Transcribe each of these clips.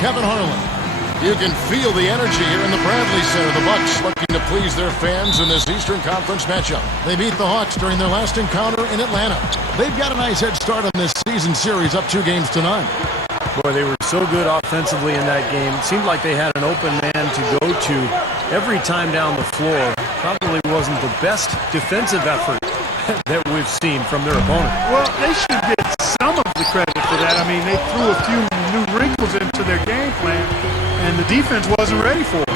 Kevin Harlan. You can feel the energy here in the Bradley Center. The Bucks looking to please their fans in this Eastern Conference matchup. They beat the Hawks during their last encounter in Atlanta. They've got a nice head start on this season series, up 2-0. Boy, they were so good offensively in that game. It seemed like they had an open man to go to every time down the floor. Probably wasn't the best defensive effort that we've seen from their opponent. Well, they should get some of the credit for that. I mean, they threw a few new wrinkles into their game plan, and the defense wasn't ready for it.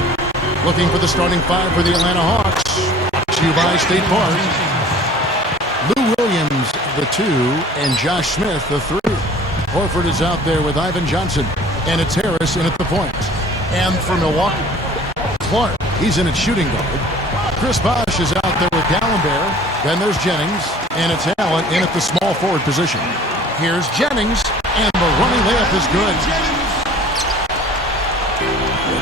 Looking for the starting five for the Atlanta Hawks. To you by State Park. Lou Williams, the 2, and Josh Smith, the 3. Horford is out there with Ivan Johnson, and it's Harris in at the point. And for Milwaukee, Clark, he's in at shooting guard. Chris Bosh is out there with D'Alembert. Then there's Jennings, and it's Allen in at the small forward position. Here's Jennings, and the running layup is good.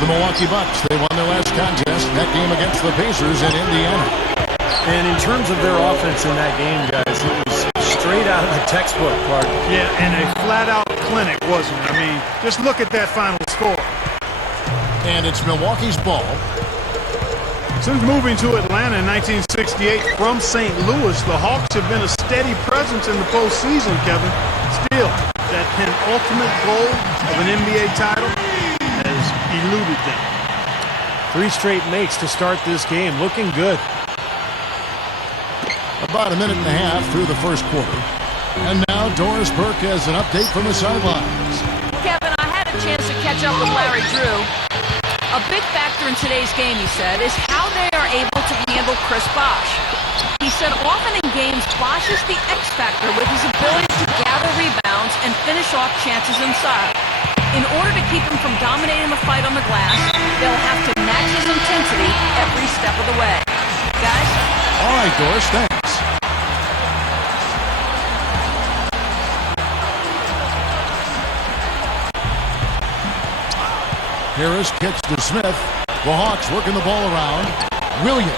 The Milwaukee Bucks, they won their last contest, that game against the Pacers in Indiana. And in terms of their offense in that game, guys, it was straight out of the textbook, Clark. Yeah, and a flat-out clinic, wasn't it? I mean, just look at that final score. And it's Milwaukee's ball. Since moving to Atlanta in 1968 from St. Louis, the Hawks have been a steady presence in the postseason, Kevin. Still, that penultimate goal of an NBA title has eluded them. 3 straight makes to start this game. Looking good. About a minute and a half through the first quarter. And now Doris Burke has an update from the sidelines. Kevin, I had a chance to catch up with Larry Drew. A big factor in today's game, he said, is how they are able to handle Chris Bosh. He said often in games, Bosh is the X factor with his ability to gather rebounds and finish off chances inside. In order to keep him from dominating the fight on the glass, they'll have to match his intensity every step of the way. Guys? All right, Doris, thanks. Harris kicks to Smith. The Hawks working the ball around. Williams.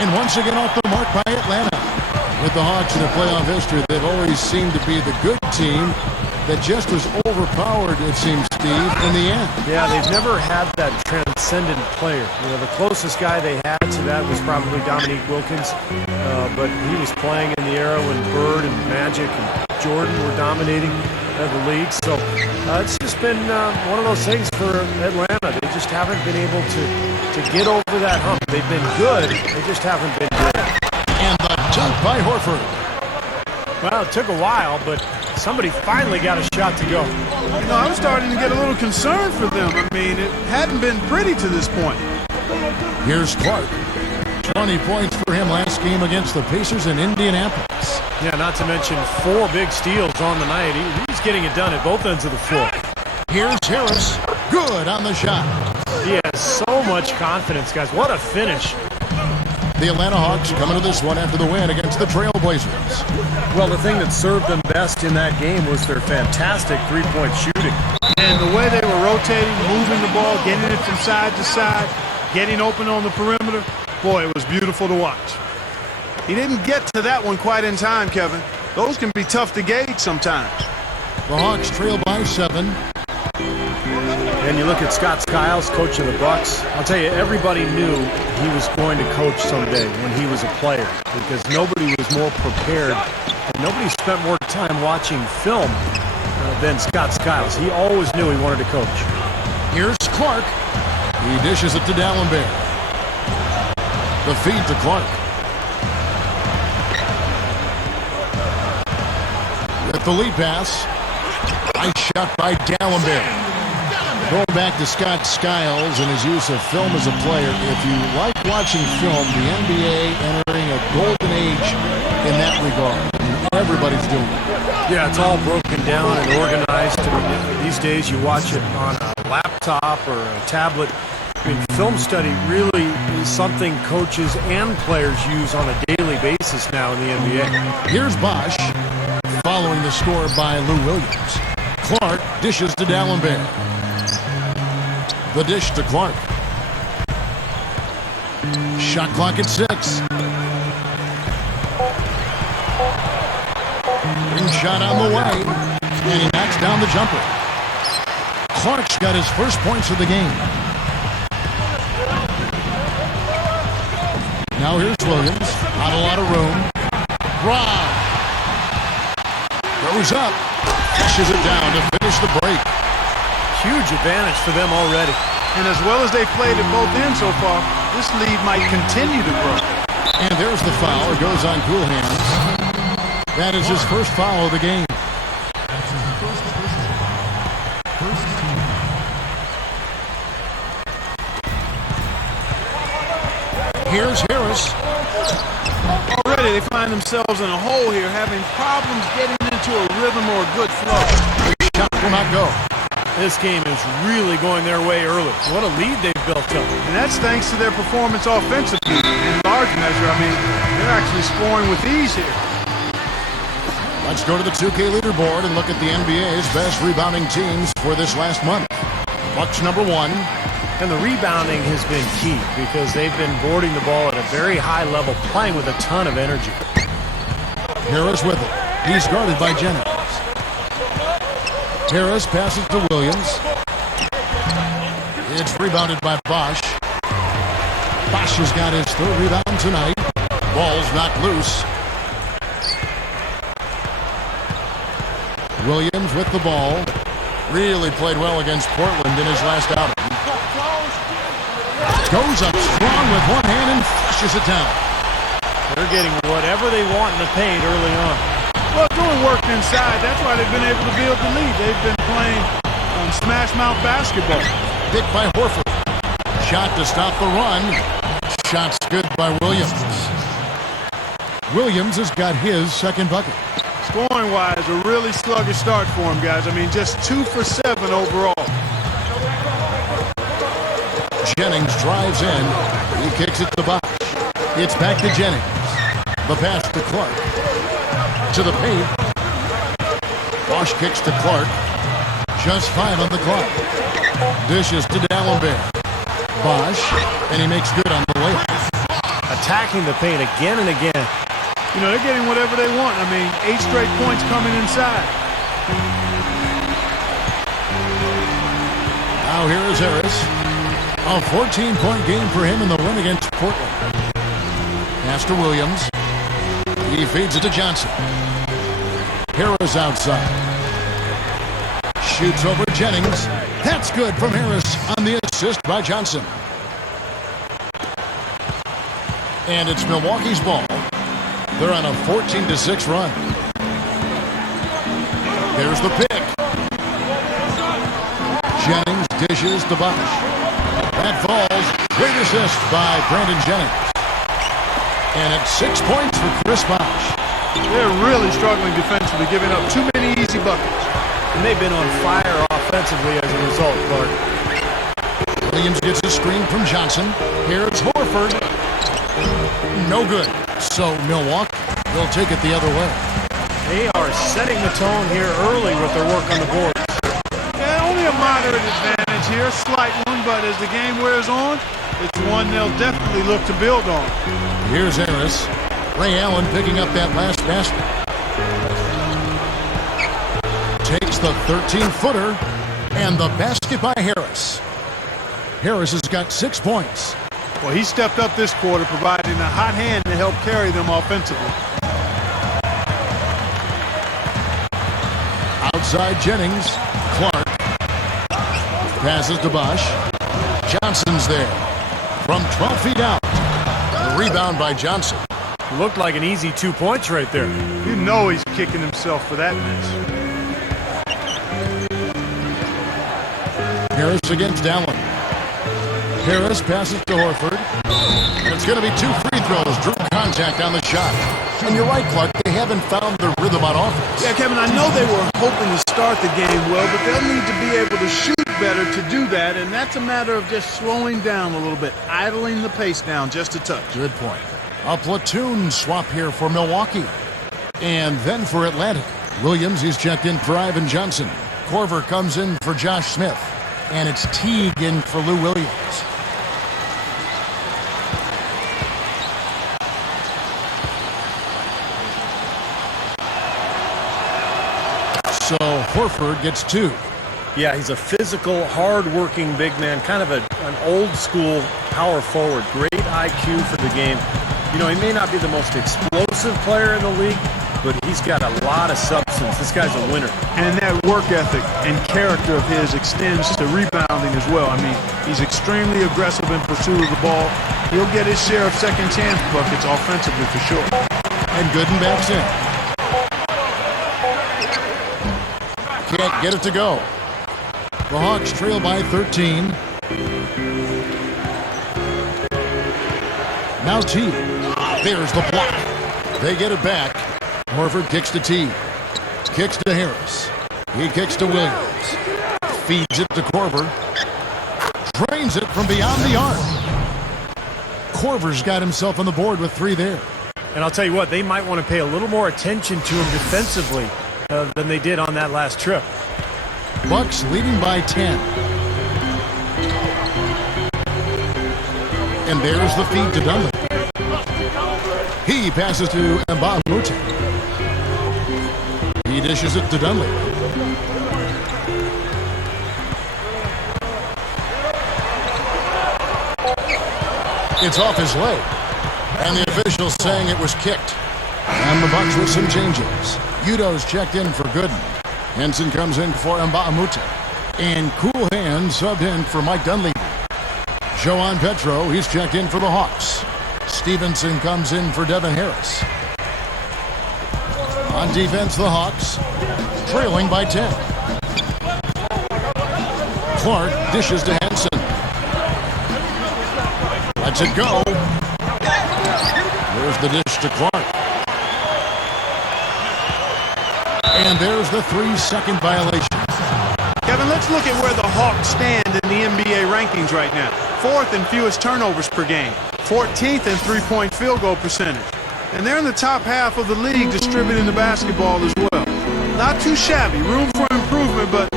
And once again off the mark by Atlanta. With the Hawks in their playoff history, they've always seemed to be the good team that just was overpowered, it seems, Steve, in the end. Yeah, they've never had that transcendent player. You know, the closest guy they had to that was probably Dominique Wilkins, but he was playing in the era when Bird and Magic and Jordan were dominating the league. So it's just been one of those things for Atlanta. They just haven't been able to get over that hump. They've been good, they just haven't been good. And the dunk by Horford. Well, it took a while, but somebody finally got a shot to go. You know, I'm starting to get a little concerned for them. I mean, it hadn't been pretty to this point. Here's Clark. 20 points for him last game against the Pacers in Indianapolis. Yeah, not to mention 4 big steals on the night. He's getting it done at both ends of the floor. Here's Harris. Good on the shot. He has so much confidence, guys. What a finish. The Atlanta Hawks coming to this one after the win against the Trailblazers. Well, the thing that served them best in that game was their fantastic three-point shooting. And the way they were rotating, moving the ball, getting it from side to side, getting open on the perimeter, boy, it was beautiful to watch. He didn't get to that one quite in time, Kevin. Those can be tough to gauge sometimes. The Hawks trail by 7. And you look at Scott Skiles, coach of the Bucks. I'll tell you, everybody knew he was going to coach someday when he was a player, because nobody was more prepared and nobody spent more time watching film than Scott Skiles. He always knew he wanted to coach. Here's Clark. He dishes it to D'Alembert. The feed to Clark. With the lead pass. Nice shot by D'Alembert. Going back to Scott Skiles and his use of film as a player. If you like watching film, the NBA entering a golden age in that regard. Everybody's doing it. Yeah, it's all broken down and organized. These days you watch it on a laptop or a tablet. I mean, film study really is something coaches and players use on a daily basis now in the NBA. Here's Bosh, following the score by Lou Williams. Clark dishes to D'Alembert. The dish to Clark. Shot clock at 6. Ring shot on the way. And he knocks down the jumper. Clark's got his first points of the game. Now here's Williams. Not a lot of room. Rob. Goes up. Pushes it down to finish the break. Huge advantage for them already. And as well as they've played at both ends so far, this lead might continue to grow. And there's the foul. It goes on cool hands. That is his first foul of the game. Here's Harris. Already they find themselves in a hole here, having problems getting into a rhythm or a good flow. The shot will not go. This game is really going their way early. What a lead they've built up. And that's thanks to their performance offensively. In large measure, I mean, they're actually scoring with ease here. Let's go to the 2K leaderboard and look at the NBA's best rebounding teams for this last month. Bucks number 1. And the rebounding has been key because they've been boarding the ball at a very high level, playing with a ton of energy. Harris with it. He's guarded by Jennings. Harris passes to Williams. It's rebounded by Bosh. Bosh has got his third rebound tonight. Ball's not loose. Williams with the ball. Really played well against Portland in his last outing. Goes up strong with one hand and flushes it down. They're getting whatever they want in the paint early on. Well, doing work inside, that's why they've been able to build the lead. They've been playing smash mouth basketball. Hit by Horford. Shot to stop the run. Shot's good by Williams. Williams has got his second bucket. Scoring-wise, a really sluggish start for him, guys. I mean, just 2 for 7 overall. Jennings drives in. He kicks it to Bosh. It's back to Jennings. The pass to Clark. To the paint. Bosh kicks to Clark. Just 5 on the clock. Dishes to D'Alembert. Bosh, and he makes good on the layup. Attacking the paint again and again. You know, they're getting whatever they want. I mean, 8 straight points coming inside. Now here is Harris. A 14-point game for him in the win against Portland. Pass to Williams. He feeds it to Johnson. Harris outside. Shoots over Jennings. That's good from Harris on the assist by Johnson. And it's Milwaukee's ball. They're on a 14-6 run. Here's the pick. Jennings dishes to Bosh. That falls. Great assist by Brandon Jennings. And it's 6 points for Chris Bosh. They're really struggling defensively, giving up too many easy buckets. And they've been on fire offensively as a result, Clark. Williams gets a screen from Johnson. Here's Horford. No good. So Milwaukee will take it the other way. They are setting the tone here early with their work on the board. Yeah, only a moderate advantage here, a slight one, but as the game wears on, it's one they'll definitely look to build on. Here's Harris. Ray Allen picking up that last basket. Takes the 13-footer, and the basket by Harris. Harris has got 6 points. Well, he stepped up this quarter, providing a hot hand to help carry them offensively. Outside Jennings. Clark. Passes to Bosh. Johnson's there. From 12 feet out. The rebound by Johnson. Looked like an easy 2 points right there. You know he's kicking himself for that miss. Harris against Allen. Harris passes to Horford. And it's going to be 2 free throws. Drew contact on the shot. And you're right, Clark. They haven't found their rhythm on offense. Yeah, Kevin, I know they were hoping to start the game well, but they'll need to be able to shoot better to do that, and that's a matter of just slowing down a little bit, idling the pace down just a touch. Good point. A platoon swap here for Milwaukee. And then for Atlanta. Williams, he's checked in for Ivan Johnson. Korver comes in for Josh Smith. And it's Teague in for Lou Williams. So Horford gets 2. Yeah, he's a physical, hard-working big man, kind of an old-school power forward. Great IQ for the game. You know, he may not be the most explosive player in the league, but he's got a lot of substance. This guy's a winner. And that work ethic and character of his extends to rebounding as well. I mean, he's extremely aggressive in pursuit of the ball. He'll get his share of second chance buckets offensively for sure. And Gooden backs in. Can't get it to go. The Hawks trail by 13. Now T. There's the block. They get it back. Horford kicks to T. Kicks to Harris. He kicks to Williams. Feeds it to Korver. Drains it from beyond the arc. Korver's got himself on the board with 3 there. And I'll tell you what, they might want to pay a little more attention to him defensively than they did on that last trip. Bucks leading by 10. And there's the feed to Dunley. He passes to Nba2K13. He dishes it to Dunley. It's off his leg. And the official saying it was kicked. And the Bucks with some changes. Udo's checked in for Gooden. Henson comes in for Nba2K13. And Cool Hand subbed in for Mike Dunleavy. Joan Petro, he's checked in for the Hawks. Stevenson comes in for Devin Harris. On defense, the Hawks trailing by 10. Clark dishes to Henson. Lets it go. There's the dish to Clark. And there's the 3-second violation. Kevin, let's look at where the Hawks stand in the NBA rankings right now. 4th in fewest turnovers per game. 14th in three-point field goal percentage. And they're in the top half of the league distributing the basketball as well. Not too shabby. Room for improvement, but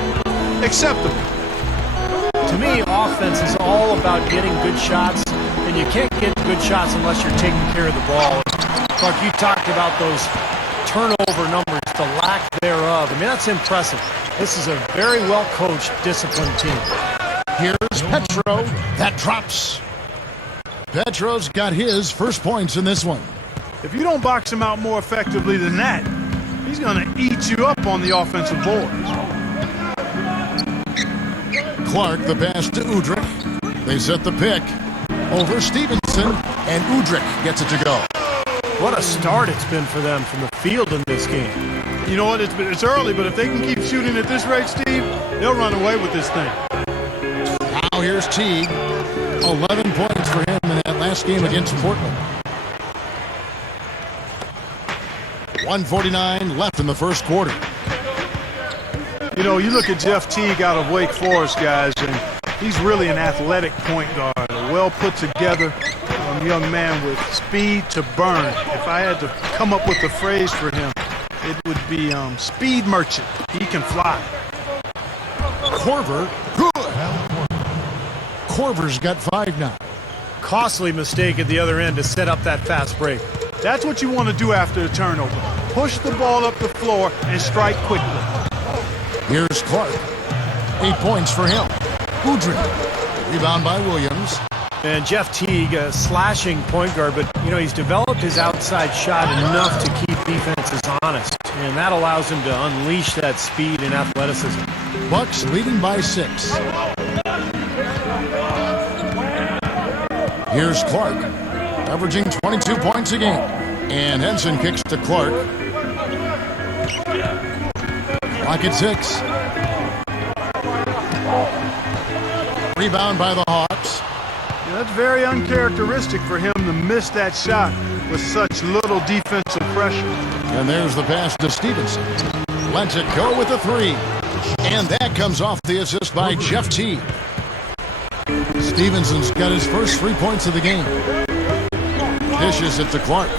acceptable. To me, offense is all about getting good shots, and you can't get good shots unless you're taking care of the ball. Clark, you talked about those turnover numbers, the lack thereof. I mean, that's impressive. This is a very well-coached, disciplined team. Here's Petro. That drops. Petro's got his first points in this one. If you don't box him out more effectively than that, he's going to eat you up on the offensive boards. Clark, the pass to Udrih. They set the pick over Stevenson, and Udrih gets it to go. What a start it's been for them from the field in this game. You know what? It's early, but if they can keep shooting at this rate, Steve, they'll run away with this thing. Now here's Teague. 11 points for him in that last game against Portland. 1:49 left in the first quarter. You know, you look at Jeff Teague out of Wake Forest, guys, and he's really an athletic point guard, a well put together young man with speed to burn. If I had to come up with a phrase for him, it would be speed merchant. He can fly. Korver, good. Korver's got 5 now. Costly mistake at the other end to set up that fast break. That's what you want to do after a turnover. Push the ball up the floor and strike quickly. Here's Clark. 8 points for him. Udrih. Rebound by Williams. And Jeff Teague, a slashing point guard, but, you know, he's developed his outside shot enough to keep defenses honest. And that allows him to unleash that speed and athleticism. Bucks leading by 6. Here's Clark, averaging 22 points a game. And Henson kicks to Clark. Clock at 6. Rebound by the Hawks. Yeah, that's very uncharacteristic for him to miss that shot with such little defensive pressure. And there's the pass to Stevenson. Lets it go with the 3. And that comes off the assist by Jeff Teague. Stevenson's got his first 3 points of the game. Dishes it to Clark.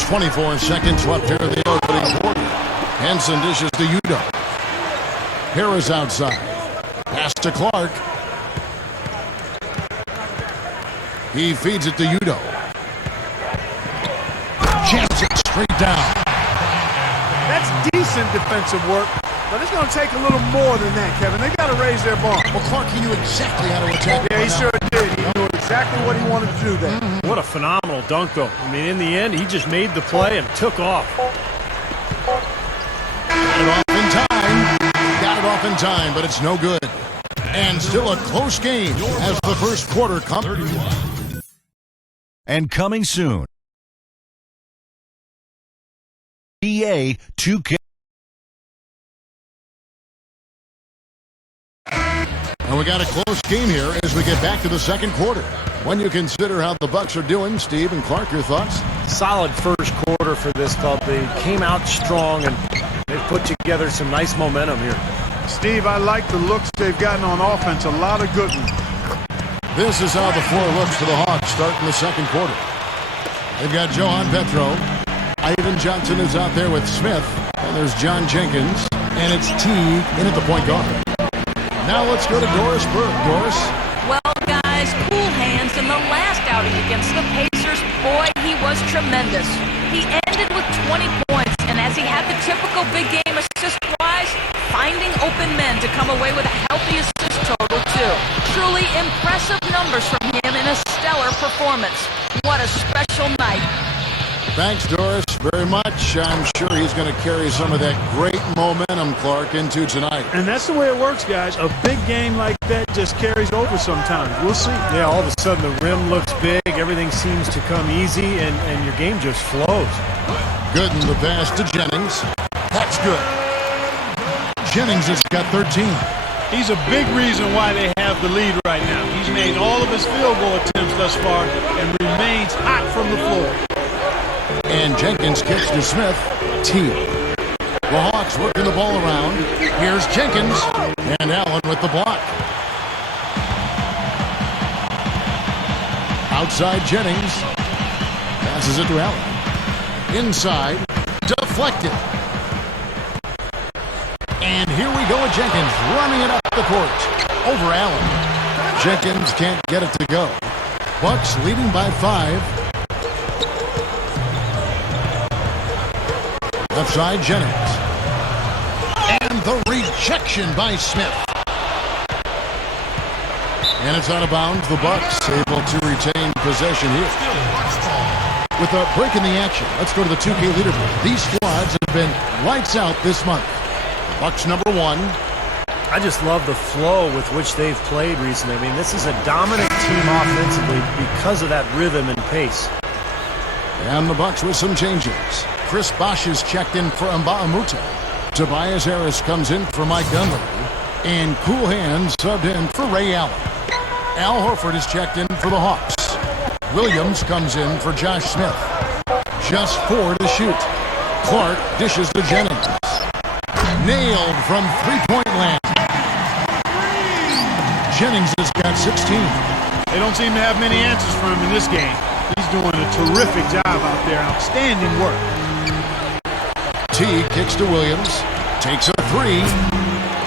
"24 seconds left here in the opening quarter. Henson dishes to Udo. Harris outside. Pass to Clark. He feeds it to Udo. Jams it straight down. That's decent defensive work, but it's going to take a little more than that, Kevin. They got to raise their bar. Well, Clark, he knew exactly how to attack. Yeah, he sure did. He knew exactly what he wanted to do there. What a phenomenal dunk, though. I mean, in the end, he just made the play and took off. Got it off in time. Got it off in time, but it's no good. And still a close game as the first quarter comes. And coming soon, NBA2K. And we got a close game here as we get back to the second quarter. When you consider how the Bucks are doing, Steve and Clark, your thoughts? Solid first quarter for this club. They came out strong, and they put together some nice momentum here. Steve, I like the looks they've gotten on offense. A lot of good ones. This is how the floor looks for the Hawks starting the second quarter. They've got Johan Petro. Ivan Johnson is out there with Smith. And there's John Jenkins. And it's Teague in at the point guard. Now let's go to Doris Burke. Doris? Well, guys, cool hands in the last outing against the Pacers. Boy, he was tremendous. He ended with 20 points, and as he had the typical big game assist-wise, finding open men to come away with a healthy assist total, too. Truly impressive numbers from him in a stellar performance. What a special night. Thanks, Doris, very much. I'm sure he's going to carry some of that great momentum, Clark, into tonight. And that's the way it works, guys. A big game like that just carries over sometimes. We'll see. Yeah, all of a sudden the rim looks big. Everything seems to come easy, and your game just flows. Good in the pass to Jennings. That's good. Jennings has got 13. He's a big reason why they have the lead right now. He's made all of his field goal attempts thus far and remains hot from the floor. And Jenkins kicks to Smith. Teague. The Hawks working the ball around. Here's Jenkins. And Allen with the block. Outside Jennings. Passes it to Allen. Inside. Deflected. And here we go with Jenkins running it up the court. Over Allen. Jenkins can't get it to go. Bucks leading by 5. Left side, Jennings. And the rejection by Smith. And it's out of bounds. The Bucks able to retain possession here. With a break in the action, let's go to the 2K leaderboard. These squads have been lights out this month. Bucks number 1. I just love the flow with which they've played recently. I mean, this is a dominant team offensively because of that rhythm and pace. And the Bucks with some changes. Chris Bosh is checked in for Mbaamuta. Tobias Harris comes in for Mike Dunleavy. And Cool Hands subbed in for Ray Allen. Al Horford is checked in for the Hawks. Williams comes in for Josh Smith. Just 4 to shoot. Clark dishes to Jennings. Nailed from three-point land. Jennings has got 16. They don't seem to have many answers for him in this game. He's doing a terrific job out there. Outstanding work. Teague kicks to Williams. Takes a 3.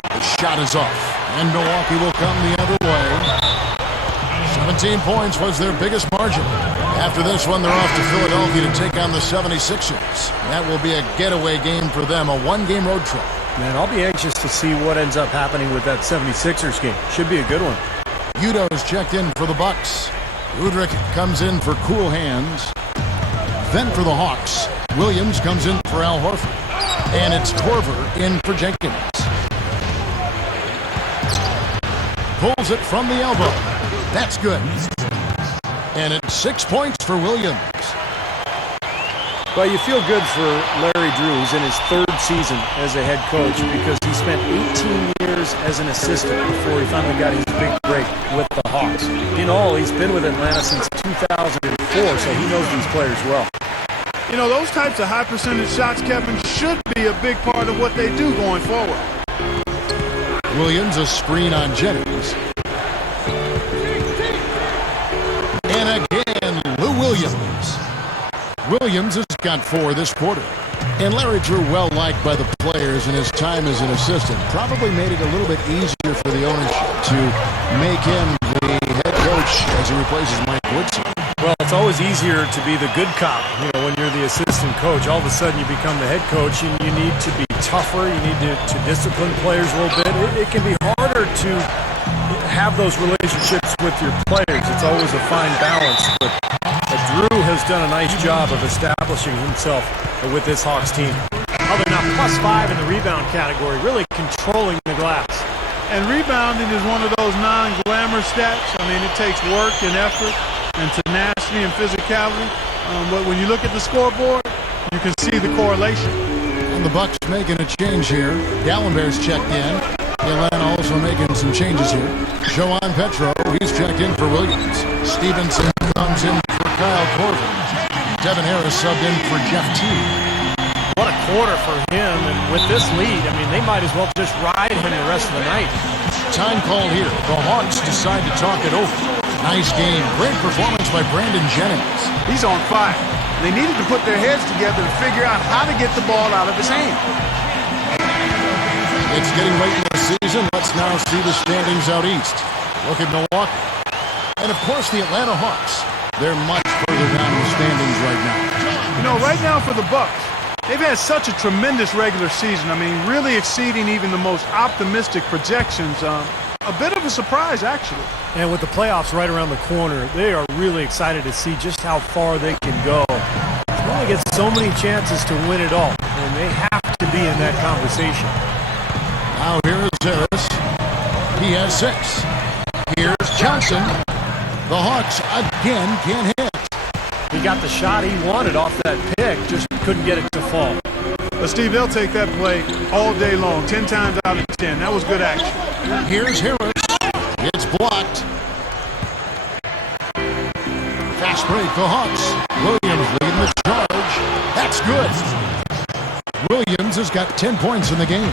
The shot is off. And Milwaukee will come the other way. 17 points was their biggest margin. After this one, they're off to Philadelphia to take on the 76ers. That will be a getaway game for them, a one-game road trip. Man, I'll be anxious to see what ends up happening with that 76ers game. Should be a good one. Udo is checked in for the Bucks. Udrich comes in for Cool Hands. Then for the Hawks, Williams comes in for Al Horford. And it's Korver in for Jenkins. Pulls it from the elbow. That's good. And it's 6 points for Williams. Well, you feel good for Larry Drew, who's in his 3rd season as a head coach, because he spent 18 years as an assistant before he finally got his big break with the Hawks. In all, he's been with Atlanta since 2004, so he knows these players well. You know, those types of high percentage shots, Kevin, should be a big part of what they do going forward. Williams, a screen on Jennings. And again, Lou Williams. Williams has got 4 this quarter. And Larry Drew, well liked by the players in his time as an assistant, probably made it a little bit easier for the ownership to make him the head coach as he replaces Mike Woodson. Well, it's always easier to be the good cop, when you're the assistant coach. All of a sudden you become the head coach and you need to be tougher. You need to discipline players a little bit. It can be harder to have those relationships with your players. It's always a fine balance. But Drew has done a nice job of establishing himself with this Hawks team. Oh, they're now +5 in the rebound category, really controlling the glass. And rebounding is one of those non-glamour stats. I mean, it takes work and effort and tenacity and physicality. But when you look at the scoreboard, you can see the correlation. And the Bucks making a change here. Gallenberg's checked in. Atlanta also making some changes here. Joan Petro, he's checked in for Williams. Stevenson comes in for Kyle Korver. Devin Harris subbed in for Jeff Teague. What a quarter for him, and with this lead, I mean, they might as well just ride him the rest of the night. Time called here. The Hawks decide to talk it over. Nice game. Great performance by Brandon Jennings. He's on fire. They needed to put their heads together to figure out how to get the ball out of his hand. It's getting late in the season. Let's now see the standings out east. Look at Milwaukee. And, of course, the Atlanta Hawks. They're much further down in the standings right now. Right now for the Bucks, they've had such a tremendous regular season. I mean, really exceeding even the most optimistic projections. A bit of a surprise, actually. And with the playoffs right around the corner, they are really excited to see just how far they can go. They only get so many chances to win it all, and they have to be in that conversation. Now here's Harris. He has 6. Here's Johnson. The Hawks again can't hit. He got the shot he wanted off that pick, just couldn't get it to fall. But Steve, they'll take that play all day long, 10 times out of 10. That was good action. Here's Harris. It's blocked. Fast break, the Hawks. Williams leading the charge. That's good. Williams has got 10 points in the game.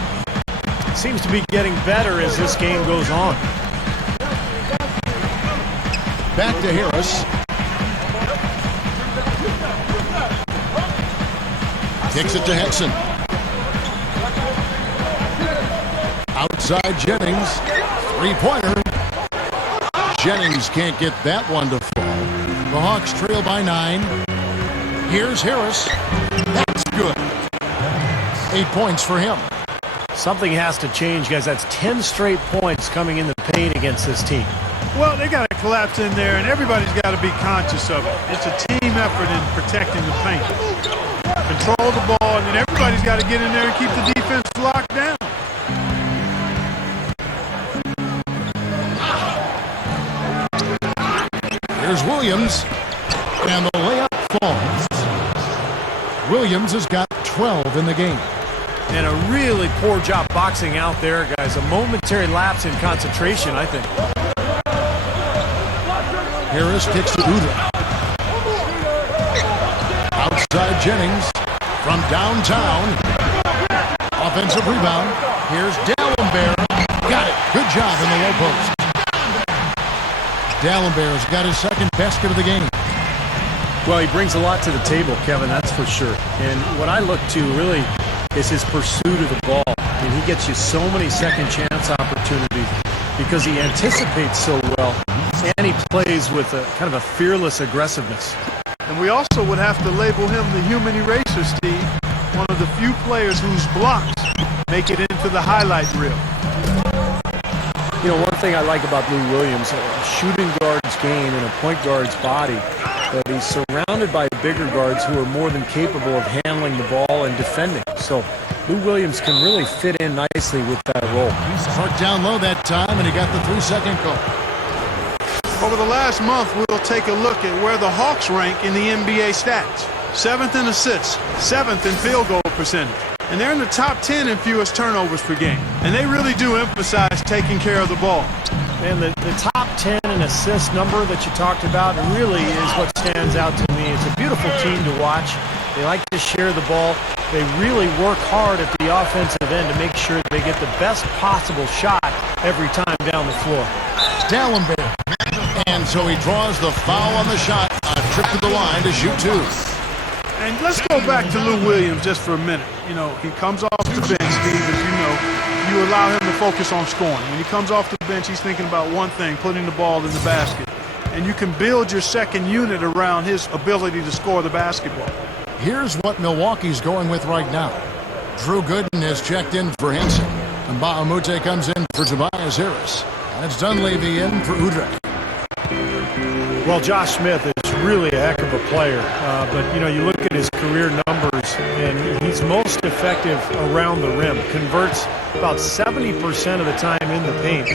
Seems to be getting better as this game goes on. Back to Harris. Kicks it to Henson. Outside Jennings. Three-pointer. Jennings can't get that one to fall. The Hawks trail by 9. Here's Harris. That's good. 8 points for him. Something has to change, guys. That's 10 straight points coming in the paint against this team. Well, they got to collapse in there, and everybody's got to be conscious of it. It's a team effort in protecting the paint. Control the ball, and then everybody's got to get in there and keep the defense locked down. Here's Williams, and the layup falls. Williams has got 12 in the game. And a really poor job boxing out there, guys. A momentary lapse in concentration, I think. Harris kicks to Udoh. Outside Jennings from downtown. Offensive rebound. Here's Dallenberg. Got it. Good job in the low post. Dallenberg's got his second basket of the game. Well, he brings a lot to the table, Kevin, that's for sure. And what I look to really is his pursuit of the ball. I mean, he gets you so many second chance opportunities because he anticipates so well, and he plays with a kind of a fearless aggressiveness. And we also would have to label him the human eraser, Steve. One of the few players whose blocks make it into the highlight reel. One thing I like about Lou Williams, a shooting guard's game and a point guard's body, but he's surrounded by bigger guards who are more than capable of handling the ball and defending. So Lou Williams can really fit in nicely with that role. Parked down low that time, and he got the 3-second goal. Over the last month, we'll take a look at where the Hawks rank in the NBA stats. 7th in assists, 7th in field goal percentage. And they're in the top 10 in fewest turnovers per game. And they really do emphasize taking care of the ball. And the top 10 in assist number that you talked about really is what stands out to me. It's a beautiful team to watch. They like to share the ball. They really work hard at the offensive end to make sure they get the best possible shot every time down the floor. Dallenberg. And so he draws the foul on the shot. A trip to the line to shoot 2. And let's go back to Lou Williams just for a minute. He comes off the bench, Steve, as you know. You allow him to focus on scoring. When he comes off the bench, he's thinking about one thing, putting the ball in the basket. and you can build your second unit around his ability to score the basketball. Here's what Milwaukee's going with right now. Drew Gooden is checked in for Henson. And Mbah-a-Moute comes in for Tobias Harris. That's Dunleavy in for Udrih. Well, Josh Smith is really a heck of a player, but you look at his career numbers, and he's most effective around the rim. Converts about 70% of the time in the paint,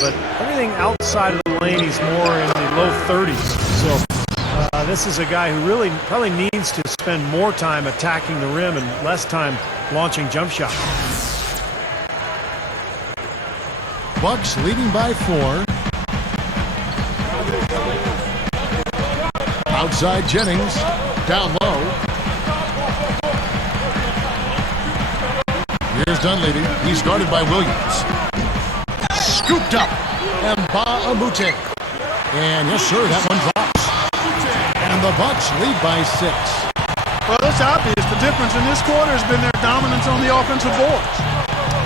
but everything outside of the lane, he's more in the low 30s. So this is a guy who really probably needs to spend more time attacking the rim and less time launching jump shots. Bucks leading by 4. Outside Jennings, down low. Here's Dunleavy. He's guarded by Williams. Scooped up. Mbah-a-Moute. And yes, sir, that one drops. And the Bucks lead by 6. Well, it's obvious. The difference in this quarter has been their dominance on the offensive boards.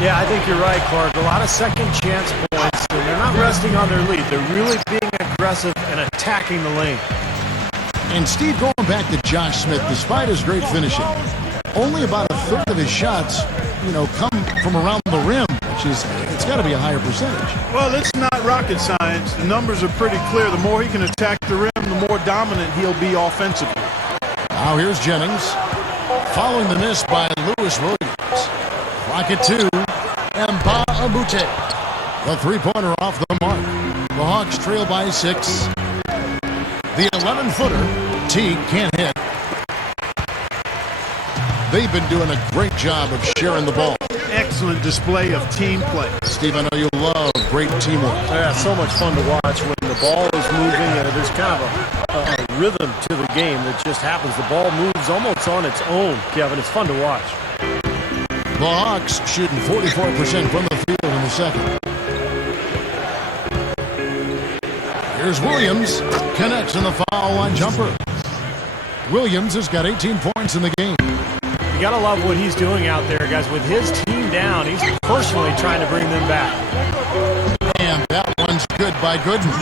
Yeah, I think you're right, Clark. A lot of second chance points, and they're not resting on their lead. They're really being aggressive and attacking the lane. And Steve, going back to Josh Smith, despite his great finishing, only about a third of his shots, come from around the rim, which is, it's got to be a higher percentage. Well, it's not rocket science. The numbers are pretty clear. The more he can attack the rim, the more dominant he'll be offensively. Now here's Jennings, following the miss by Lewis Williams. Clock at 2, Mbah-a-Moute. The three-pointer off the mark. The Hawks trail by 6. The 11-footer, Teague can't hit. They've been doing a great job of sharing the ball. Excellent display of team play. Steve, I know you love great teamwork. Yeah, so much fun to watch when the ball is moving and there's kind of a rhythm to the game that just happens. The ball moves almost on its own, Kevin. It's fun to watch. The Hawks shooting 44% from the field in the second. Here's Williams, connects in the foul line jumper. Williams has got 18 points in the game. You got to love what he's doing out there, guys. With his team down, he's personally trying to bring them back. And that one's good by Gooden.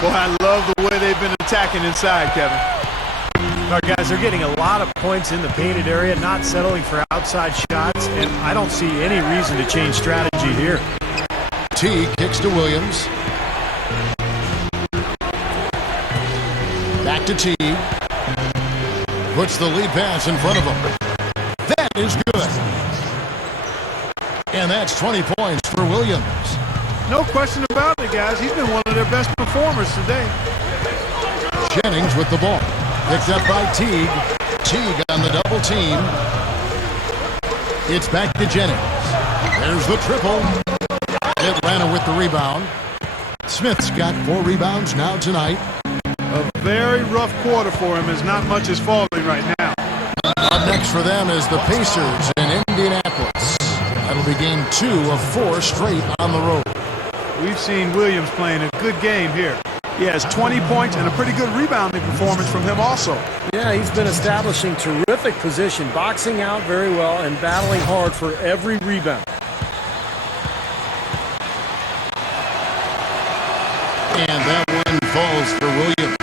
Boy, I love the way they've been attacking inside, Kevin. Our guys are getting a lot of points in the painted area, not settling for outside shots, and I don't see any reason to change strategy here. Teague kicks to Williams. Back to Teague. Puts the lead pass in front of him. That is good. And that's 20 points for Williams. No question about it, guys. He's been one of their best performers today. Jennings with the ball. Picked up by Teague. Teague on the double team. It's back to Jennings. There's the triple. Atlanta with the rebound. Smith's got 4 rebounds now tonight. A very rough quarter for him as not much is falling right now. Up next for them is the Pacers in Indianapolis. That'll be game 2 of 4 straight on the road. We've seen Williams playing a good game here. He has 20 points and a pretty good rebounding performance from him also. Yeah, he's been establishing terrific position, boxing out very well and battling hard for every rebound. And that one falls for Williams.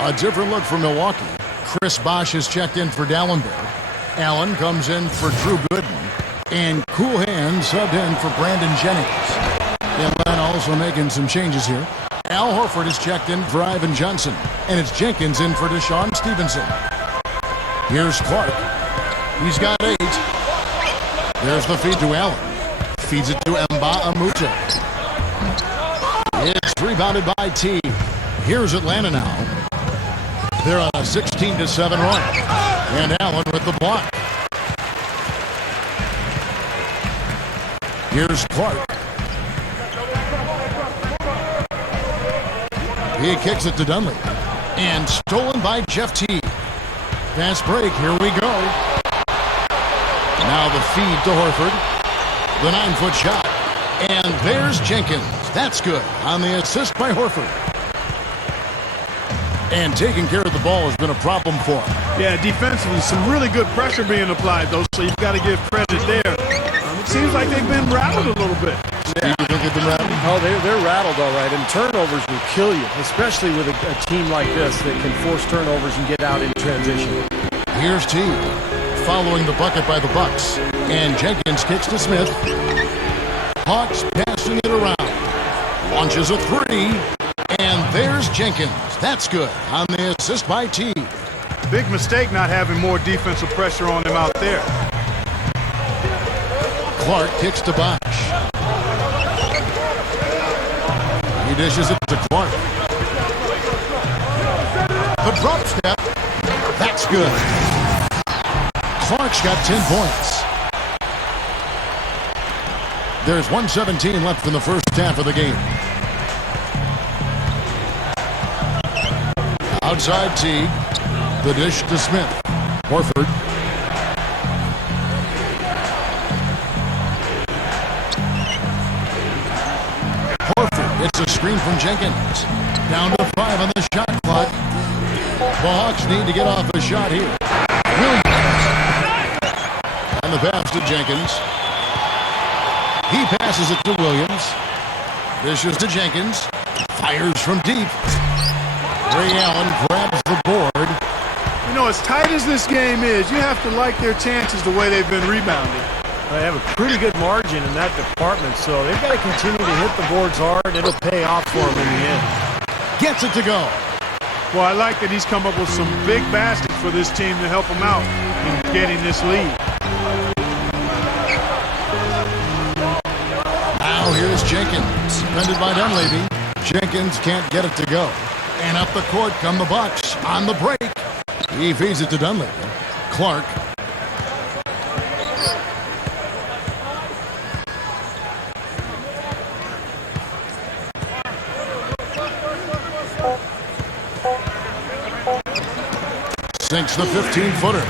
A different look for Milwaukee. Chris Bosh is checked in for Dallenberg. Allen comes in for Drew Gooden. And Cool Hand subbed in for Brandon Jennings. Atlanta also making some changes here. Al Horford is checked in for Ivan Johnson. And it's Jenkins in for Deshaun Stevenson. Here's Clark. He's got 8. There's the feed to Allen. Feeds it to Mbah-a-Moute. It's rebounded by T. Here's Atlanta now. They're on a 16-7 run. And Allen with the block. Here's Clark. He kicks it to Dunley. And stolen by Jeff T. Fast break. Here we go. Now the feed to Horford. The 9-foot shot. And there's Jenkins. That's good on the assist by Horford. And taking care of the ball has been a problem for him. Yeah, defensively, some really good pressure being applied, though, so you've got to give credit there. It seems like they've been rattled a little bit. Steve, you think they've been rattled? Oh, they're rattled all right, and turnovers will kill you, especially with a team like this that can force turnovers and get out in transition. Here's T, following the bucket by the Bucks, and Jenkins kicks to Smith. Hawks passing it around, launches a three, and there's Jenkins. That's good on the assist by T. Big mistake not having more defensive pressure on him out there. Clark kicks to Bosh. He dishes it to Clark. The drop step. That's good. Clark's got 10 points. There's 1:17 left in the first half of the game. Outside Teague. The dish to Smith. Horford. Horford gets a screen from Jenkins. Down to 5 on the shot clock. The Hawks need to get off a shot here. Williams. And the pass to Jenkins. He passes it to Williams. Dishes to Jenkins. Fires from deep. Ray Allen grabs the board. You know, as tight as this game is, you have to like their chances the way they've been rebounding. They have a pretty good margin in that department, so they've got to continue to hit the boards hard. It'll pay off for them in the end. Gets it to go. Well, I like that he's come up with some big baskets for this team to help him out in getting this lead. Now here's Jenkins, defended by Dunleavy. Jenkins can't get it to go. And up the court come the Bucks on the break. He feeds it to Dunleavy. Clark. Sinks the 15-footer.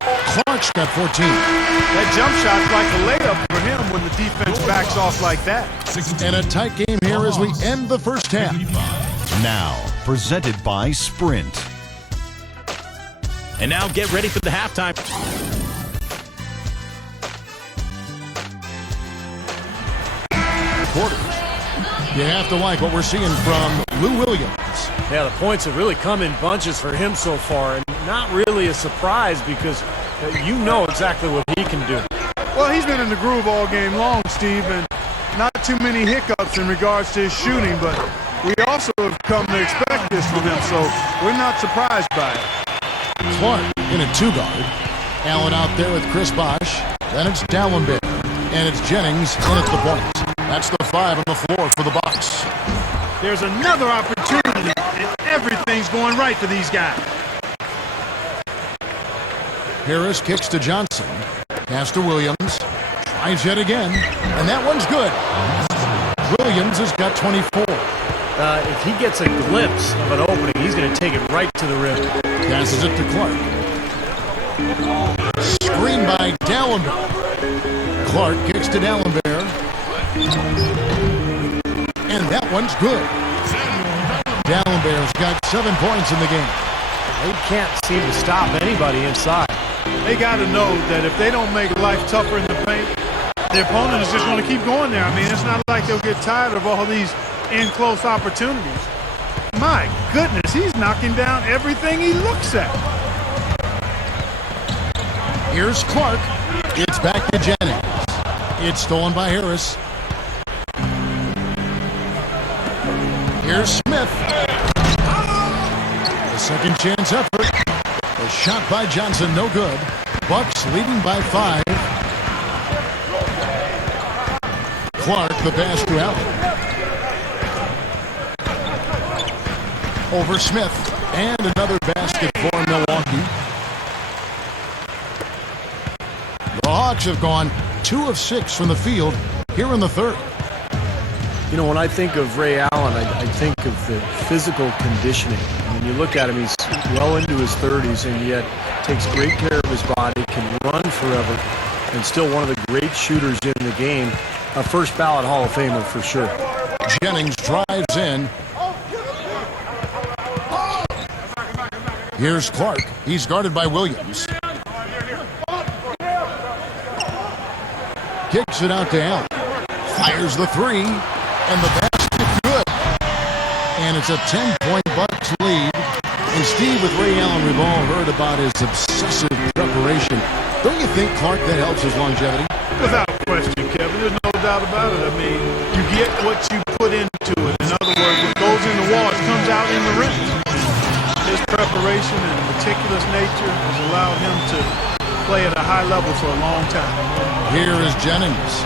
Clark's got 14. That jump shot's like a layup for him when the defense backs off like that. And a tight game here as we end the first half. Now, presented by Sprint. And now get ready for the halftime. Quarters. You have to like what we're seeing from Lou Williams. Yeah, the points have really come in bunches for him so far, and not really a surprise because you know exactly what he can do. Well, he's been in the groove all game long, Steve, and not too many hiccups in regards to his shooting, but we also have come to expect this from him, so we're not surprised by it. Clark in a two-guard. Allen out there with Chris Bosh. Then it's Dallenberg. And it's Jennings in at the point. That's the 5 on the floor for the Bucks. There's another opportunity, and everything's going right for these guys. Harris kicks to Johnson. Pass to Williams. Tries yet again. And that one's good. Williams has got 24. If he gets a glimpse of an opening, he's going to take it right to the rim. Passes it to Clark. Screen by Dallenberg. Clark kicks to Dallenberg. And that one's good. Dallenberg's got 7 points in the game. They can't seem to stop anybody inside. They got to know that if they don't make life tougher in the paint, the opponent is just going to keep going there. I mean, it's not like they'll get tired of all these in-close opportunities. My goodness, he's knocking down everything he looks at. Here's Clark. It's back to Jennings. It's stolen by Harris. Here's Smith. The second chance effort. A shot by Johnson, no good. Bucks leading by 5. Clark, the pass to Allen. Over Smith. And another basket for Milwaukee. The Hawks have gone 2 of 6 from the field here in the third. You know, when I think of Ray Allen, I think of the physical conditioning. When you look at him, he's well into his 30s and yet takes great care of his body, can run forever, and still one of the great shooters in the game. A first ballot Hall of Famer for sure. Jennings drives in. Here's Clark. He's guarded by Williams. Kicks it out to Allen. Fires the three, and the basket good. And it's a 10-point Bucks lead. And Steve, with Ray Allen, we've all heard about his obsessive preparation. Don't you think, Clark, that helps his longevity? Without question, Kevin. There's no doubt about it. I mean, you get what you put into it. In other words, what goes in the walls comes out in the rim. His preparation and meticulous nature has allowed him to play at a high level for a long time. Here is Jennings.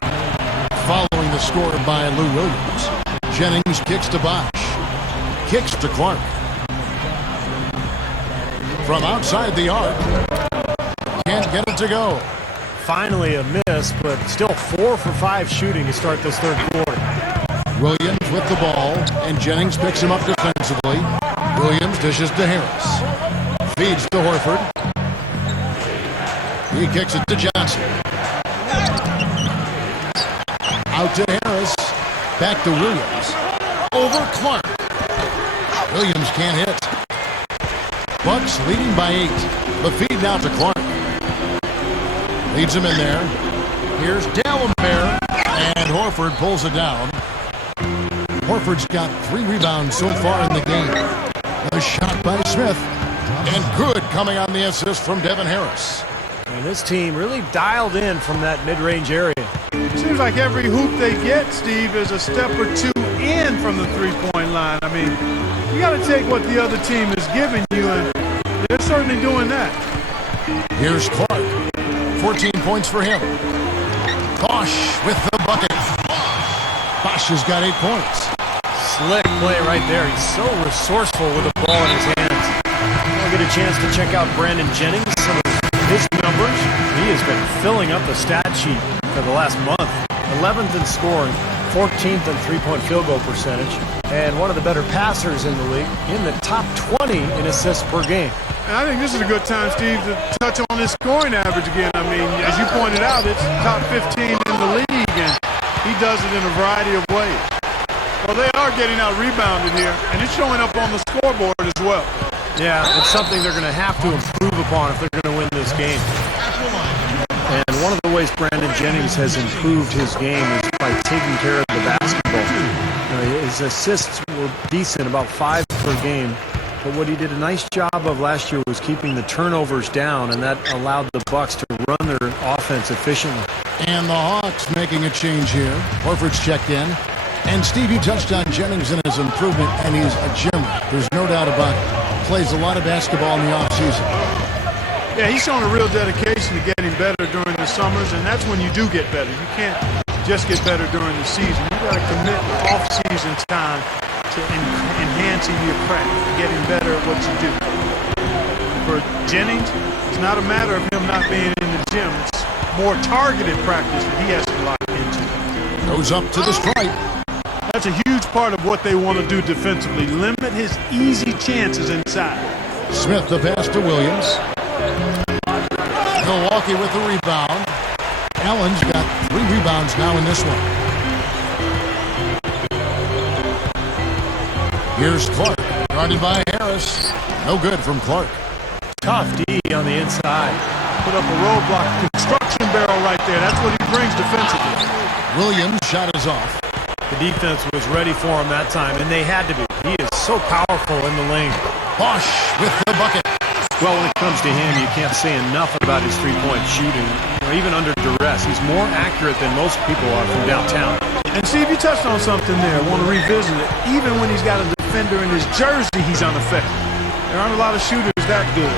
Following the score by Lou Williams. Jennings kicks to Bosh. Kicks to Clark. From outside the arc. Can't get it to go. Finally a miss, but still 4 for 5 shooting to start this third quarter. Williams with the ball, and Jennings picks him up defensively. Williams dishes to Harris. Feeds to Horford. He kicks it to Johnson. Out to Harris. Back to Williams. Over Clark. Williams can't hit. Bucks leading by 8. The feed now to Clark. Leads him in there. Here's Dalembert. And Horford pulls it down. Horford's got 3 rebounds so far in the game. A shot by Smith. And good coming on the assist from Devin Harris. And this team really dialed in from that mid-range area. Seems like every hoop they get, Steve, is a step or two in from the three-point line. I mean, you got to take what the other team is giving you, and they're certainly doing that. Here's Clark. 14 points for him. Bosh with the bucket. Bosh has got 8 points. Slick play right there. He's so resourceful with the ball in his hands. I'll get a chance to check out Brandon Jennings, some of his numbers. He has been filling up the stat sheet for the last month. 11th in scoring, 14th in three-point field goal percentage, and one of the better passers in the league, in the top 20 in assists per game. And I think this is a good time, Steve, to touch on his scoring average again. I mean, as you pointed out, it's top 15 in the league, and he does it in a variety of ways. Well, they are getting out rebounded here, and it's showing up on the scoreboard as well. Yeah, it's something they're going to have to improve upon if they're going to win this game. And one of the ways Brandon Jennings has improved his game is by taking care of the basketball. His assists were decent, about 5 per game. But what he did a nice job of last year was keeping the turnovers down, and that allowed the Bucks to run their offense efficiently. And the Hawks making a change here. Horford's checked in. And Steve, you touched on Jennings and his improvement, and he's a gym rat. There's no doubt about it. Plays a lot of basketball in the offseason. Yeah, he's shown a real dedication to getting better during the summers, and that's when you do get better. You can't just get better during the season. You got to commit off-season time to enhancing your craft, getting better at what you do. For Jennings, it's not a matter of him not being in the gym. It's more targeted practice that he has to lock into. Goes up to the stripe. That's a huge part of what they want to do defensively. Limit his easy chances inside. Smith the pass to Williams. Milwaukee with the rebound. Allen's got 3 rebounds now in this one. Here's Clark, guarded by Harris. No good from Clark. Tough D on the inside. Put up a roadblock, construction barrel right there. That's what he brings defensively. Williams' shot is off. The defense was ready for him that time, and they had to be. He is so powerful in the lane. Bosh with the bucket. Well, when it comes to him, you can't say enough about his three-point shooting. Even under duress, he's more accurate than most people are from downtown. And Steve, you touched on something there. I want to revisit it. Even when he's got a defender in his jersey, he's unaffected. There aren't a lot of shooters that good.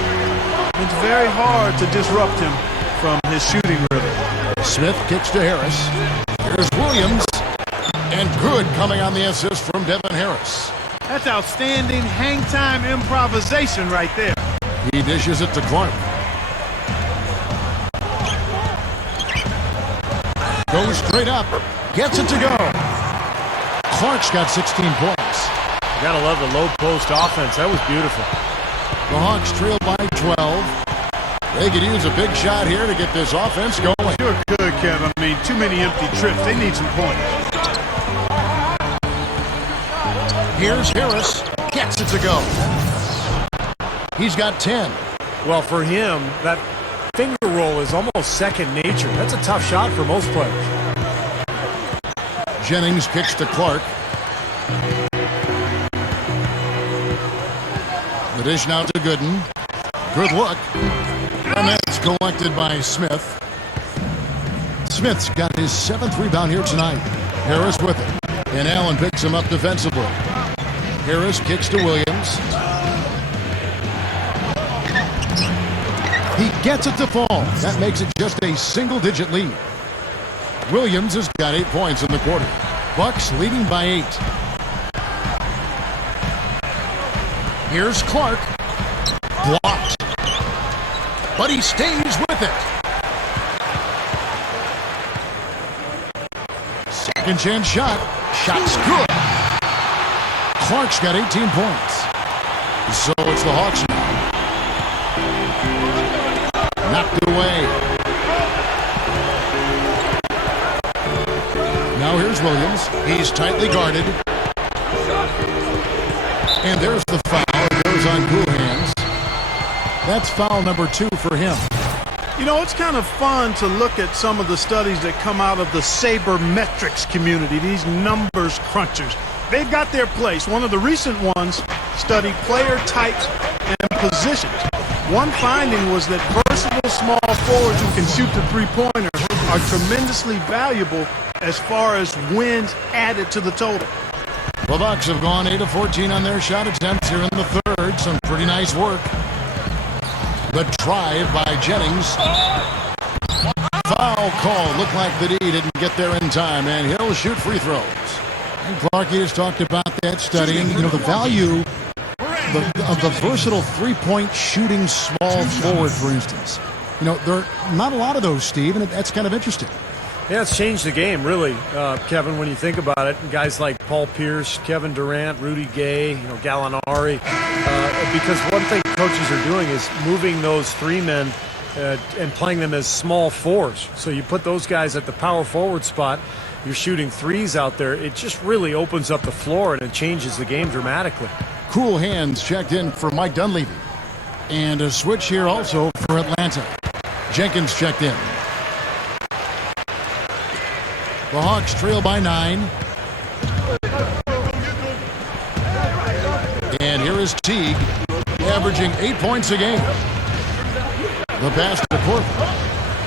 It's very hard to disrupt him from his shooting rhythm. Smith kicks to Harris. Here's Williams. And good coming on the assist from Devin Harris. That's outstanding hang-time improvisation right there. He dishes it to Clark. Goes straight up. Gets it to go. Clark's got 16 points. You gotta love the low post offense. That was beautiful. The Hawks trail by 12. They could use a big shot here to get this offense going. Sure could, Kevin. I mean, too many empty trips. They need some points. Here's Harris. Gets it to go. He's got 10. Well, for him, that finger roll is almost second nature. That's a tough shot for most players. Jennings kicks to Clark. The dish now to Gooden. Good look. And that's collected by Smith. Smith's got his 7th rebound here tonight. Harris with it. And Allen picks him up defensively. Harris kicks to Williams. He gets it to fall. That makes it just a single-digit lead. Williams has got 8 points in the quarter. Bucks leading by 8. Here's Clark. Blocked. But he stays with it. Second chance shot. Shot's good. Clark's got 18 points. So it's the Hawks now. Knocked away. Now here's Williams. He's tightly guarded. And there's the foul. It goes on cool hands. That's foul number 2 for him. You know, it's kind of fun to look at some of the studies that come out of the sabermetrics community, these numbers crunchers. They've got their place. One of the recent ones studied player types and positions. One finding was that versatile small forwards who can shoot the three-pointer are tremendously valuable as far as wins added to the total. The Bucks have gone 8 of 14 on their shot attempts here in the third. Some pretty nice work. The drive by Jennings. Foul call. Looked like the D didn't get there in time, and he'll shoot free throws. And Clarkie has talked about that, studying, you know, the value of the versatile three-point shooting small forward, for instance. You know, there are not a lot of those, Steve, and that's kind of interesting. Yeah, it's changed the game, really, Kevin, when you think about it. Guys like Paul Pierce, Kevin Durant, Rudy Gay, you know, Gallinari. Because one thing coaches are doing is moving those 3 men and playing them as small fours. So you put those guys at the power forward spot, you're shooting threes out there. It just really opens up the floor, and it changes the game dramatically. Cool hands checked in for Mike Dunleavy. And a switch here also for Atlanta. Jenkins checked in. The Hawks trail by 9. And here is Teague, averaging 8 points a game. The pass to Court.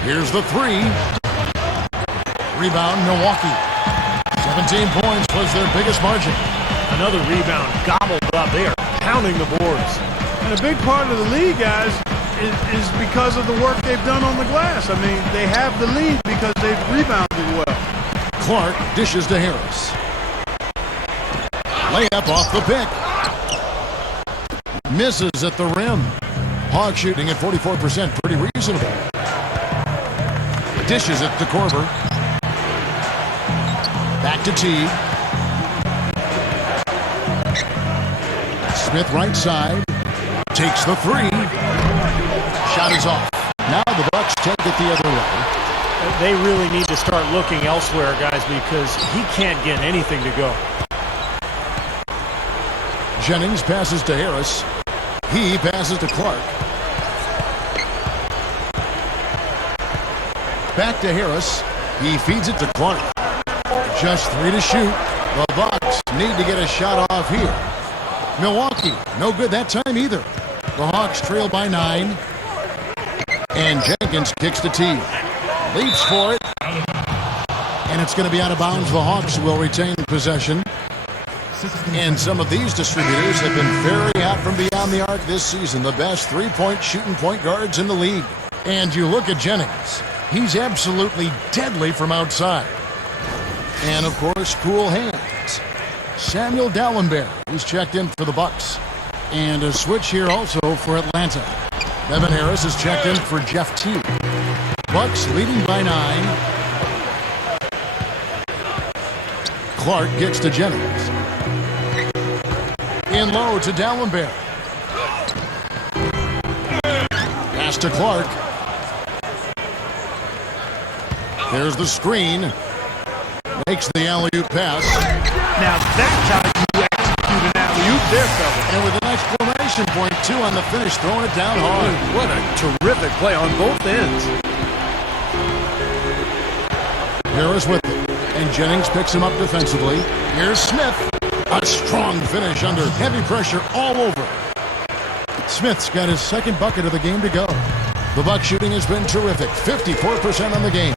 Here's the 3. Rebound, Milwaukee. 17 points was their biggest margin. Another rebound gobbled up. They are pounding the boards. And a big part of the lead, guys, is because of the work they've done on the glass. I mean, they have the lead because they've rebounded well. Clark dishes to Harris. Layup off the pick. Misses at the rim. Hawks shooting at 44%, pretty reasonable. Dishes it to Korver. Back to T. Smith right side. Takes the 3. Shot is off. Now the Bucks take it the other way. They really need to start looking elsewhere, guys, because he can't get anything to go. Jennings passes to Harris. He passes to Clark. Back to Harris. He feeds it to Clark. Just 3 to shoot. The Bucks need to get a shot off here. Milwaukee, no good that time either. The Hawks trail by 9. And Jenkins kicks to T. Leaps for it. And it's going to be out of bounds. The Hawks will retain possession. And some of these distributors have been very hot from beyond the arc this season. The best three-point shooting point guards in the league. And you look at Jennings. He's absolutely deadly from outside. And, of course, cool hands. Samuel Dallenberg, who's checked in for the Bucks. And a switch here also for Atlanta. Evan Harris is checked in for Jeff T. Bucks leading by 9. Clark gets to Jennings. In low to Dallenberg. Pass to Clark. There's the screen. Makes the alley-oop pass. Now that's how you execute an alley-oop there, fellas. And with an exclamation point, 2 on the finish, throwing it down hard. What a terrific play on both ends. Harris with it. And Jennings picks him up defensively. Here's Smith. A strong finish under heavy pressure all over. Smith's got his second bucket of the game to go. The Buck shooting has been terrific. 54% on the game.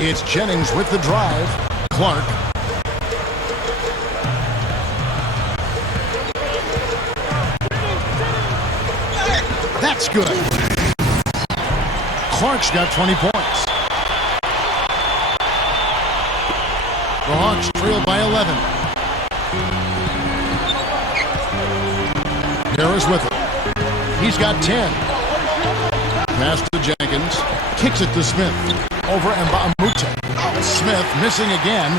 It's Jennings with the drive. Clark. That's good. Clark's got 20 points. The Hawks trail by 11. Harris with it. He's got 10. Pass to Jenkins. Kicks it to Smith. Over Nba2K13. Smith missing again.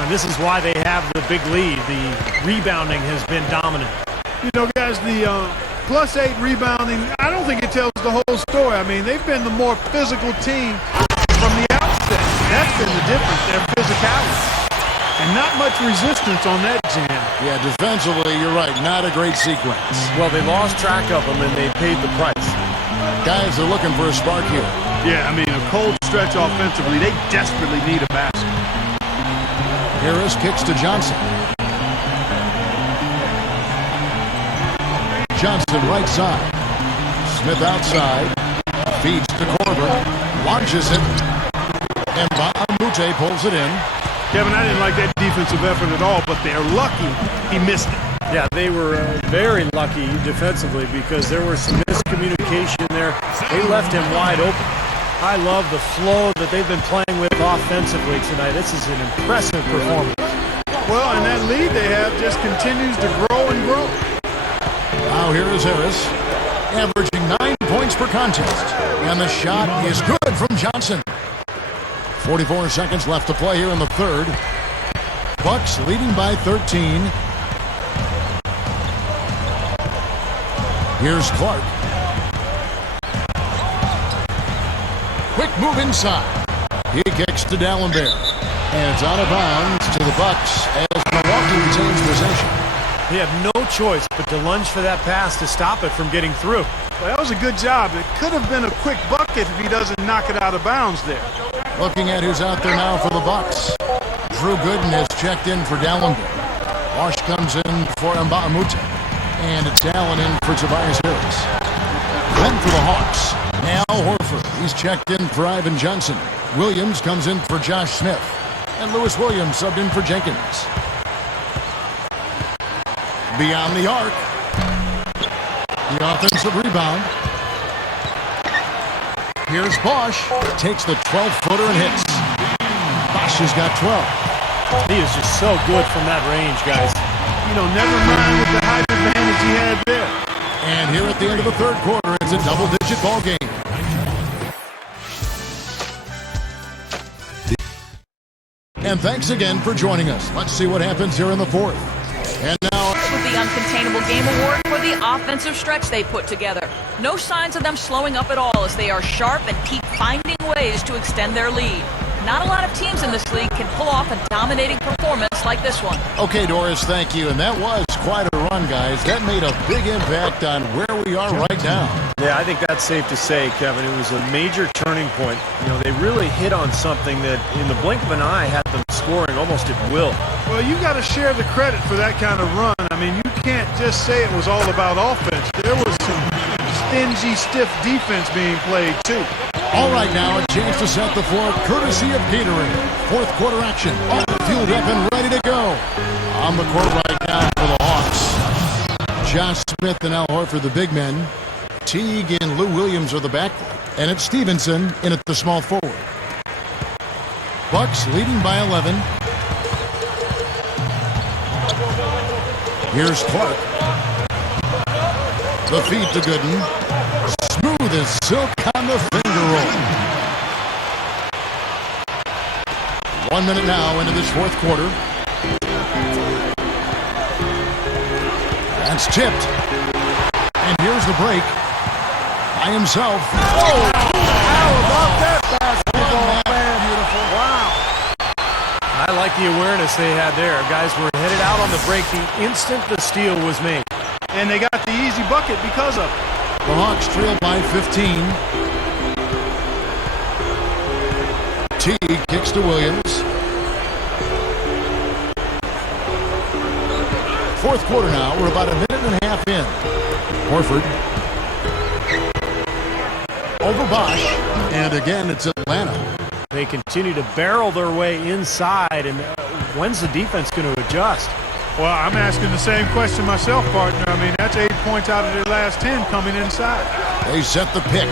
And this is why they have the big lead. The rebounding has been dominant. You know, guys, the +8 rebounding, I don't think it tells the whole story. I mean, they've been the more physical team from the outset. That's been the difference, their physicality. And not much resistance on that jam. Yeah, defensively, you're right. Not a great sequence. Well, they lost track of them, and they paid the price. Guys are looking for a spark here. Yeah, I mean, a cold stretch offensively. They desperately need a basket. Harris kicks to Johnson. Johnson right side. Smith outside. Feeds to Korver. Launches it. And Nba2K13 pulls it in. Kevin, I didn't like that defensive effort at all, but they're lucky he missed it. Yeah, they were very lucky defensively because there was some miscommunication there. They left him wide open. I love the flow that they've been playing with offensively tonight. This is an impressive performance. Well, and that lead they have just continues to grow and grow. Now here is Harris, averaging 9 points per contest. And the shot is good from Johnson. 44 seconds left to play here in the third. Bucks leading by 13. Here's Clark. Quick move inside. He kicks to Dallenberg. And it's out of bounds to the Bucks as Milwaukee retains possession. He had no choice but to lunge for that pass to stop it from getting through. Well, that was a good job. It could have been a quick bucket if he doesn't knock it out of bounds there. Looking at who's out there now for the Bucks. Drew Gooden has checked in for Dallenberg. Bosh comes in for Nba2K13. And it's Allen in for Tobias Harris. Then for the Hawks, Al Horford. He's checked in for Ivan Johnson. Williams comes in for Josh Smith. And Lewis Williams subbed in for Jenkins. Beyond the arc. The offensive rebound. Here's Bosh. Takes the 12-footer and hits. Bosh has got 12. He is just so good from that range, guys. You know, never mind with the height advantage he had there. And here at the end of the third quarter, it's a double-digit ball game. And thanks again for joining us. Let's see what happens here in the fourth. And now, with the Uncontainable Game Award for the offensive stretch they put together. No signs of them slowing up at all as they are sharp and keep finding ways to extend their lead. Not a lot of teams in this league can pull off a dominating performance like this one. Okay, Doris, thank you. And that was quite a run, guys. That made a big impact on where we are right now. Yeah, I think that's safe to say, Kevin. It was a major turning point. You know, they really hit on something that in the blink of an eye had them scoring almost at will. Well, you got to share the credit for that kind of run. I mean, you can't just say it was all about offense. There was some stingy, stiff defense being played, too. All right, now a chance to set the floor courtesy of Gatorade. Fourth quarter action, all fueled up and ready to go. On the court right now for the Hawks. Josh Smith and Al Horford, the big men. Teague and Lou Williams are the backcourt. And it's Stevenson in at the small forward. Bucks leading by 11. Here's Clark. The feed to Gooden. Smooth as silk on the finger roll. 1 minute now into this fourth quarter. That's tipped. And here's the break. By himself. Oh! How about that basketball, man? Beautiful. Wow. I like the awareness they had there. Guys were headed out on the break the instant the steal was made. And they got the easy bucket because of it. The Hawks trail by 15. Teague kicks to Williams. fourth quarter now. We're about a minute and a half in. Horford. Over Bosh. And again, it's Atlanta. They continue to barrel their way inside, and when's the defense going to adjust? Well, I'm asking the same question myself, partner. I mean, that's 8 points out of their last 10 coming inside. They set the pick.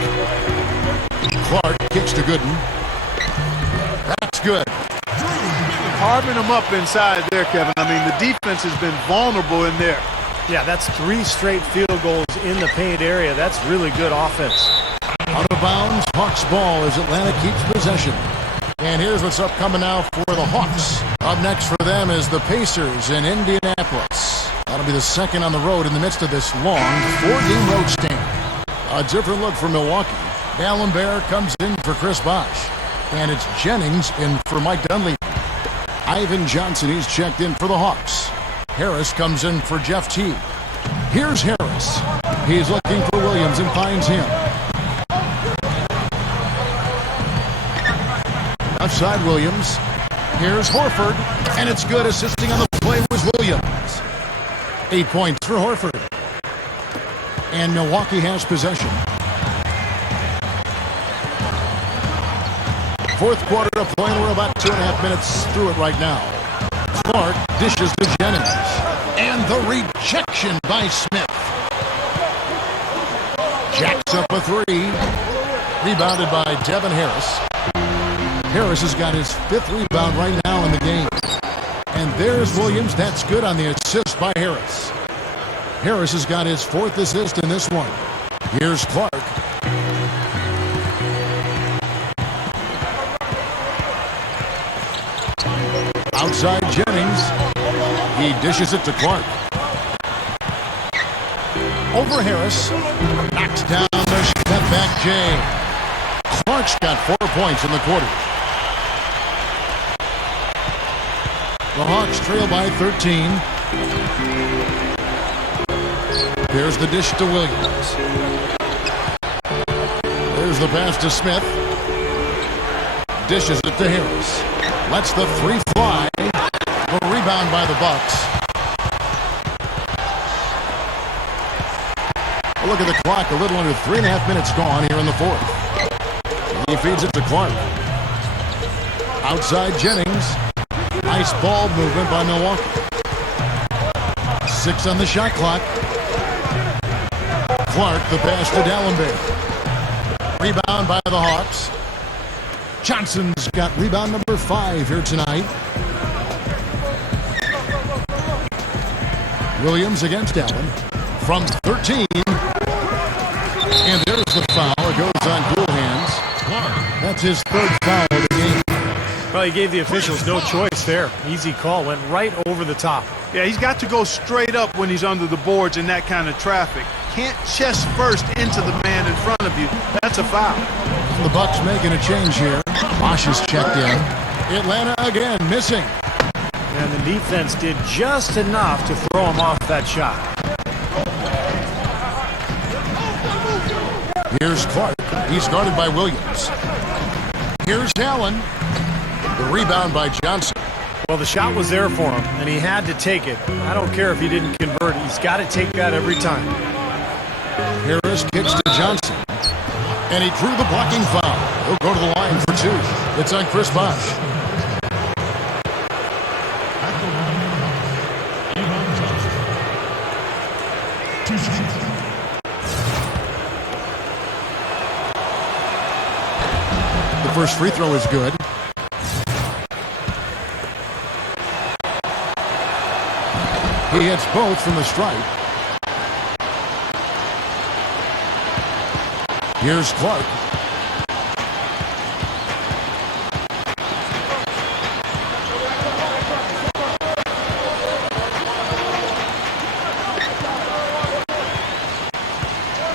Clark kicks to Gooden. That's good. Carving them up inside there, Kevin. I mean, the defense has been vulnerable in there. Yeah, that's 3 straight field goals in the paint area. That's really good offense. Out of bounds, Hawks ball as Atlanta keeps possession. And here's what's upcoming now for the Hawks. Up next for them is the Pacers in Indianapolis. That'll be the second on the road in the midst of this long 4-game road stand. A different look for Milwaukee. Allen Bear comes in for Chris Bosh. And it's Jennings in for Mike Dunleavy. Ivan Johnson, he's checked in for the Hawks. Harris comes in for Jeff Teague. Here's Harris. He's looking for Williams and finds him. Outside Williams. Here's Horford. And it's good. Assisting on the play was Williams. 8 points for Horford. And Milwaukee has possession. Fourth quarter of play. We're about 2.5 minutes through it right now. Clark dishes to Jennings. And the rejection by Smith. Jacks up a 3. Rebounded by Devin Harris. Harris has got his 5th rebound right now in the game. And there's Williams. That's good on the assist by Harris. Harris has got his 4th assist in this one. Here's Clark. Outside Jennings. He dishes it to Clark. Over Harris. Knocks down the step back Jay. Clark's got 4 points in the quarter. The Hawks trail by 13. There's the dish to Williams. There's the pass to Smith. Dishes it to Harris. Lets the 3 fly. The rebound by the Bucks. A look at the clock. A little under 3.5 minutes gone here in the fourth. He feeds it to Clark. Outside Jennings. Nice ball movement by Milwaukee. 6 on the shot clock. Clark, the pass to Dallenberg. Rebound by the Hawks. Johnson's got rebound number 5 here tonight. Williams against Allen from 13. And there's the foul. It goes on dual hands. That's his 3rd foul of the game. Well, he gave the officials no choice there. Easy call. Went right over the top. Yeah, he's got to go straight up when he's under the boards in that kind of traffic. Can't chest first into the man in front of you. That's a foul. The Bucks making a change here. Bosh is checked in. Atlanta again missing. And the defense did just enough to throw him off that shot. Here's Clark. He's guarded by Williams. Here's Allen. The rebound by Johnson. Well, the shot was there for him, and he had to take it. I don't care if he didn't convert. He's got to take that every time. Harris kicks to Johnson. And he drew the blocking foul. He'll go to the line for 2. It's on Chris Bosh. The first free throw is good. He hits both from the stripe. Here's Clark.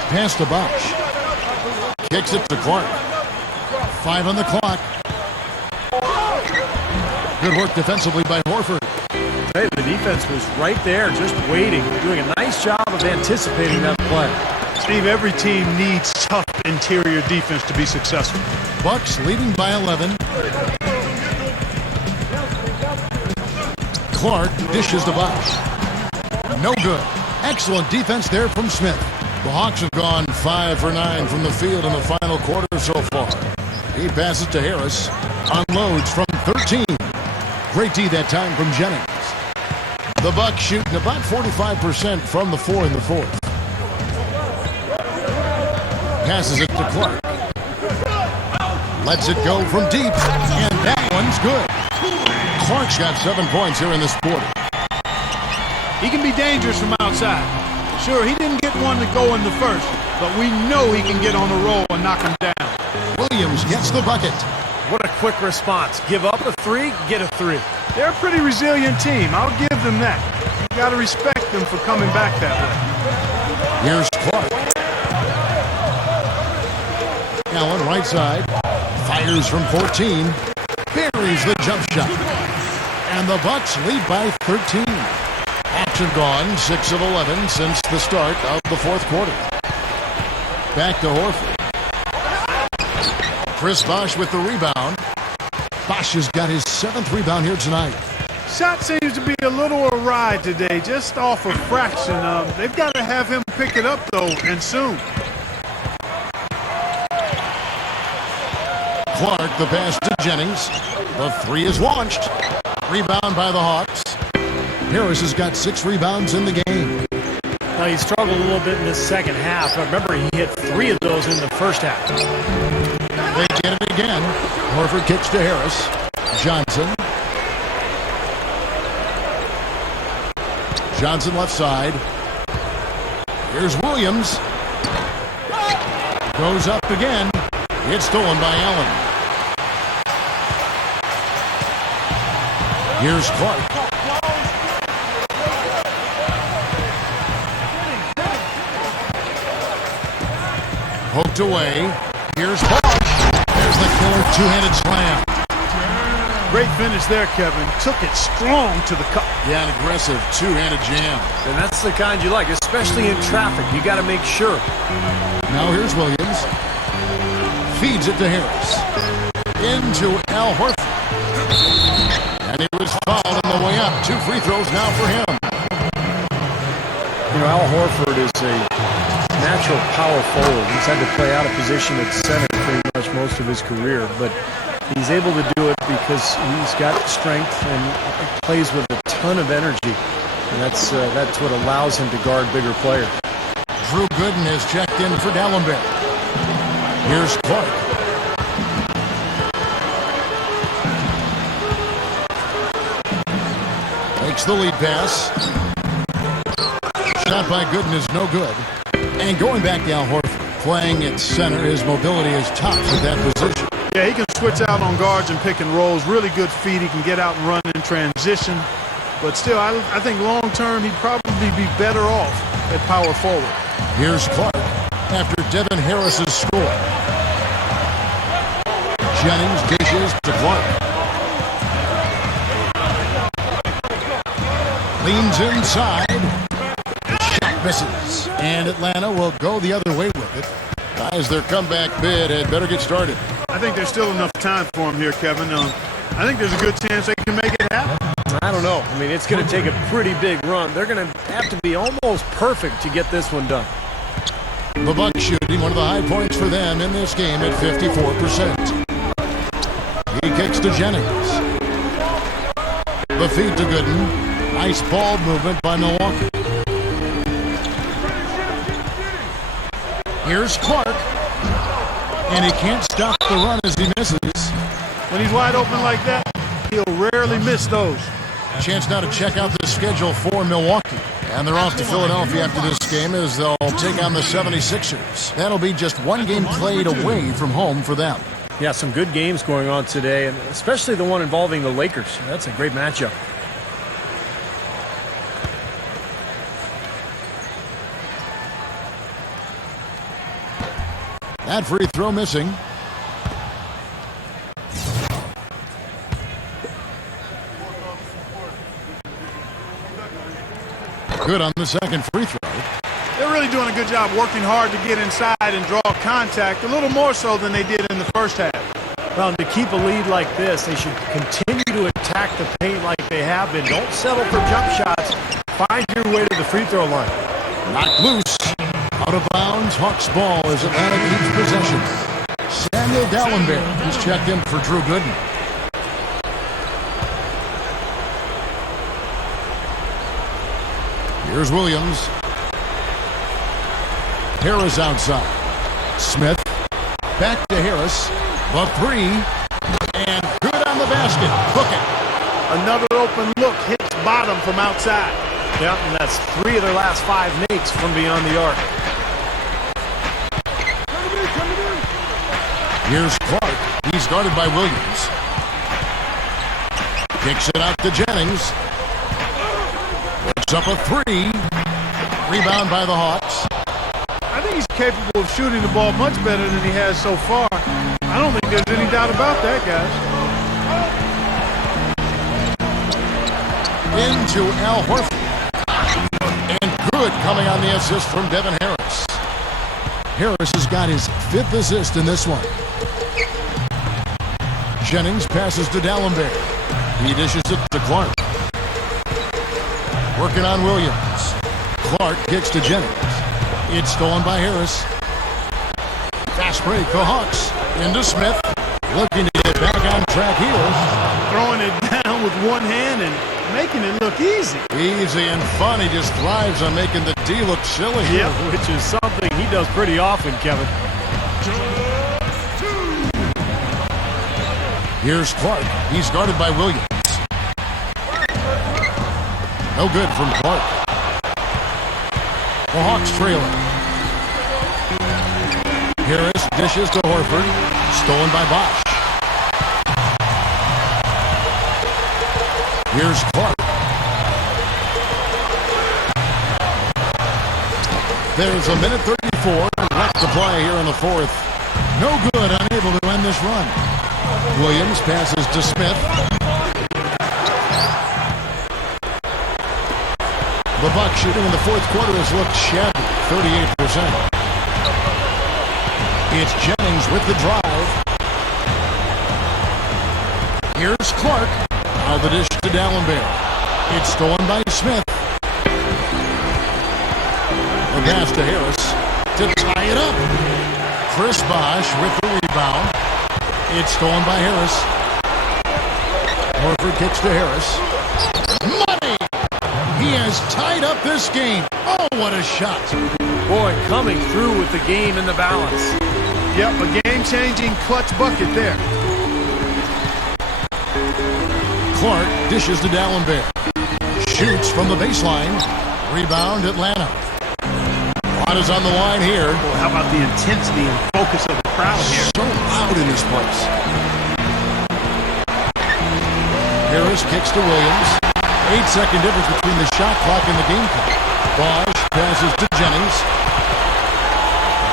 Pass to Bosh. Kicks it to Clark. 5 on the clock. Good work defensively by Horford. Hey, the defense was right there, just waiting, doing a nice job of anticipating that play. Steve, every team needs tough interior defense to be successful. Bucks leading by 11. Clark dishes to Bosh. No good. Excellent defense there from Smith. The Hawks have gone 5 for 9 from the field in the final quarter so far. He passes to Harris. Unloads from 13. Great D that time from Jennings. The Bucks shooting about 45% from the floor in the fourth. Passes it to Clark. Lets it go from deep. And that one's good. Clark's got 7 points here in this quarter. He can be dangerous from outside. Sure, he didn't get one to go in the first, but we know he can get on the roll and knock him down. Williams gets the bucket. What a quick response. Give up a 3, get a 3. They're a pretty resilient team. I'll give them that. You got to respect them for coming back that way. Here's Clark. Allen, right side. Fires from 14. Buries the jump shot. And the Bucks lead by 13. Action gone, 6 of 11 since the start of the fourth quarter. Back to Horford. Chris Bosh with the rebound. Bosh has got his 7th rebound here tonight. Shot seems to be a little awry today, just off a fraction. They've got to have him pick it up, though, and soon. Clark, the pass to Jennings. The 3 is launched. Rebound by the Hawks. Harris has got 6 rebounds in the game. Now, he struggled a little bit in the second half. But remember, he hit 3 of those in the first half. They get it again. Horford kicks to Harris. Johnson. Johnson left side. Here's Williams. Goes up again. It's stolen by Allen. Here's Clark. Poked away. Here's Bosh. There's the killer two-handed slam. Great finish there, Kevin. Took it strong to the cup. Yeah, an aggressive two-handed jam. And that's the kind you like, especially in traffic. You got to make sure. Now here's Williams. Feeds it to Harris. Into Al Horford. And he was fouled on the way up. 2 free throws now for him. You know, Al Horford is a natural power forward. He's had to play out of position at center pretty much most of his career, but he's able to do it because he's got strength and plays with a ton of energy, and that's what allows him to guard bigger players. Drew Gooden is checked in for Dallenberg. Here's Clark. Makes the lead pass. Shot by Gooden is no good. And going back to Al Horford, playing at center, his mobility is tops at that position. Yeah, he can switch out on guards and pick and rolls. Really good feet. He can get out and run in transition. But still, I think long-term, he'd probably be better off at power forward. Here's Clark after Devin Harris's score. Jennings dishes to Clark. Leans inside. Shot misses. And Atlanta will go the other way with it. Guys, their comeback bid had better get started. I think there's still enough time for him here, Kevin. I think there's a good chance they can make it happen. I don't know. I mean, it's going to take a pretty big run. They're going to have to be almost perfect to get this one done. The Bucks shooting one of the high points for them in this game at 54%. He kicks to Jennings. The feed to Gooden. Nice ball movement by Milwaukee. Here's Clark. And he can't stop the run as he misses. When he's wide open like that, he'll rarely miss those. Chance now to check out the schedule for Milwaukee. And they're off to Philadelphia after this game as they'll take on the 76ers. That'll be just one game played away from home for them. Yeah, some good games going on today, and especially the one involving the Lakers. That's a great matchup. That free throw missing. Good on the second free throw. They're really doing a good job working hard to get inside and draw contact, a little more so than they did in the first half. Well, to keep a lead like this, they should continue to attack the paint like they have been. Don't settle for jump shots. find your way to the free throw line. Knocked loose. Out of bounds. Hawks ball as Atlanta keeps possession. Samuel Dallenberg has checked in for Drew Gooden. Here's Williams. Harris outside. Smith. Back to Harris. The three. And good on the basket. Book it. Another open look hits bottom from outside. Yeah, and that's 3 of their last 5 makes from beyond the arc. Here's Clark. He's guarded by Williams. Kicks it out to Jennings. Puts up a 3. Rebound by the Hawks. I think he's capable of shooting the ball much better than he has so far. I don't think there's any doubt about that, guys. Into Al Horford. And good coming on the assist from Devin Harris. Harris has got his 5th assist in this one. Jennings passes to Dallenberg. He dishes it to Clark. Working on Williams. Clark kicks to Jennings. It's stolen by Harris. Fast break, the Hawks. Into Smith. Looking to get back on track here. Throwing it down with one hand and making it look easy. Easy and fun. He just thrives on making the D look silly. Yep, which is something he does pretty often, Kevin. Here's Clark. He's guarded by Williams. No good from Clark. The Hawks trailing. Harris dishes to Horford. Stolen by Bosh. Here's Clark. There's a minute 34 left to play here in the 4th. No good, unable to end this run. Williams passes to Smith. The Bucks shooting in the 4th quarter has looked shabby, 38%. It's Jennings with the drive. Here's Clark. Now the dish to Dallenberg. It's stolen by Smith. The pass to Harris to tie it up. Chris Bosh with the rebound. It's stolen by Harris. Horford kicks to Harris. Money! He has tied up this game. Oh, what a shot. Boy, coming through with the game in the balance. Yep, a game-changing clutch bucket there. Clark dishes to Dallenberg. Shoots from the baseline. Rebound, Atlanta. Lot is on the line here. Well, how about the intensity and focus of the crowd here? So loud in this place. Harris kicks to Williams. 8-second difference between the shot clock and the game clock. Bosh passes to Jennings.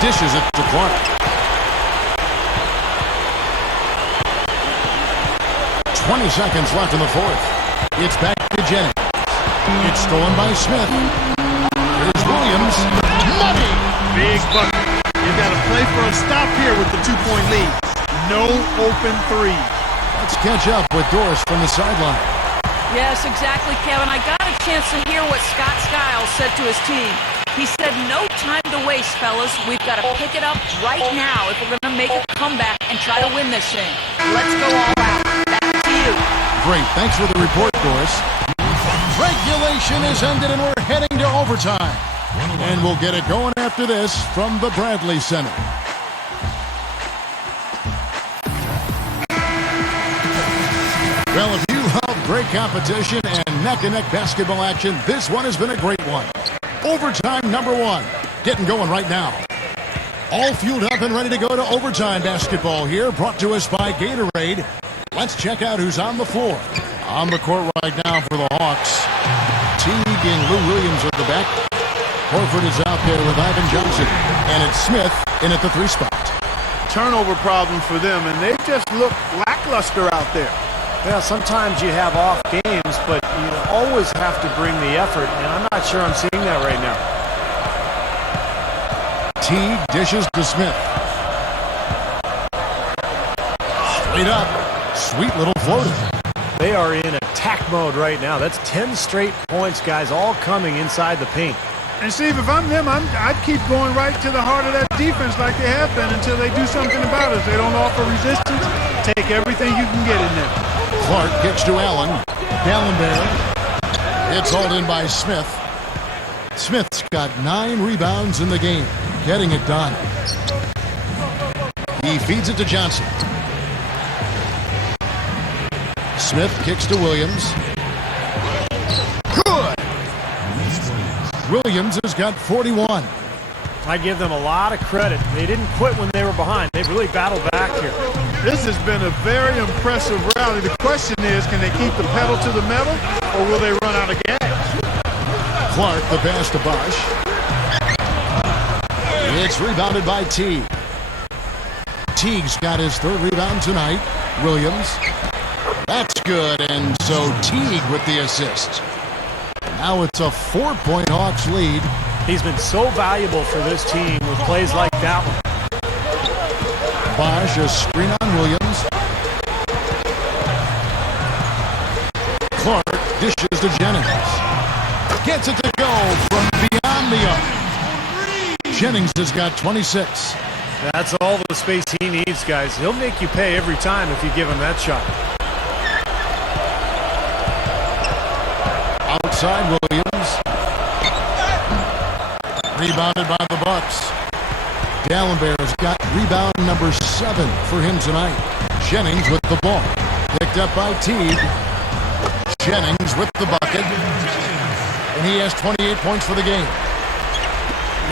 Dishes it to Clark. 20 seconds left in the 4th. It's back to Jennings. It's stolen by Smith. Here's Williams. Money! Big bucket. You got to play for a stop here with the 2-point lead. No open three. Let's catch up with Doris from the sideline. Yes, exactly, Kevin. I got a chance to hear what Scott Skiles said to his team. He said, no time to waste, fellas. We've got to pick it up right now if we're going to make a comeback and try to win this thing. Let's go all out. Back to you. Great. Thanks for the report, Doris. Regulation is ended and we're heading to overtime. And we'll get it going after this from the Bradley Center. Well, if you love great competition and neck-and-neck basketball action, this one has been a great one. Overtime number 1. Getting going right now. All fueled up and ready to go to overtime basketball here, brought to us by Gatorade. Let's check out who's on the floor. On the court right now for the Hawks. Teague and Lou Williams at the back. Horford is out there with Ivan Johnson. And it's Smith in at the 3 spot. Turnover problem for them, and they just look lackluster out there. Yeah, sometimes you have off games, but you always have to bring the effort, and I'm not sure I'm seeing that right now. Teague dishes to Smith. Straight up. Sweet little floater. They are in a attack mode right now. That's 10 straight points, guys, all coming inside the paint. And Steve, if I'm them, I'd keep going right to the heart of that defense like they have been until they do something about it. If they don't offer resistance, take everything you can get in there. Clark kicks to Allen. Dallenberg. It's hauled in by Smith. Smith's got 9 rebounds in the game, getting it done. He feeds it to Johnson. Smith kicks to Williams. Good! Williams has got 41. I give them a lot of credit. They didn't quit when they were behind. They really battled back here. This has been a very impressive rally. The question is, can they keep the pedal to the metal, or will they run out of gas? Clark, the pass to Bosh. It's rebounded by Teague. Teague's got his 3rd rebound tonight. Williams. That's good, and so Teague with the assist. Now it's a 4-point Hawks lead. He's been so valuable for this team with plays like that one. Bosh, a screen on Williams. Clark dishes to Jennings. Gets it to go from beyond the arc. Jennings has got 26. That's all the space he needs, guys. He'll make you pay every time if you give him that shot. Outside Williams. Rebounded by the Bucks. Dallenberg's got rebound number 7 for him tonight. Jennings with the ball. Picked up by Teague. Jennings with the bucket. And he has 28 points for the game.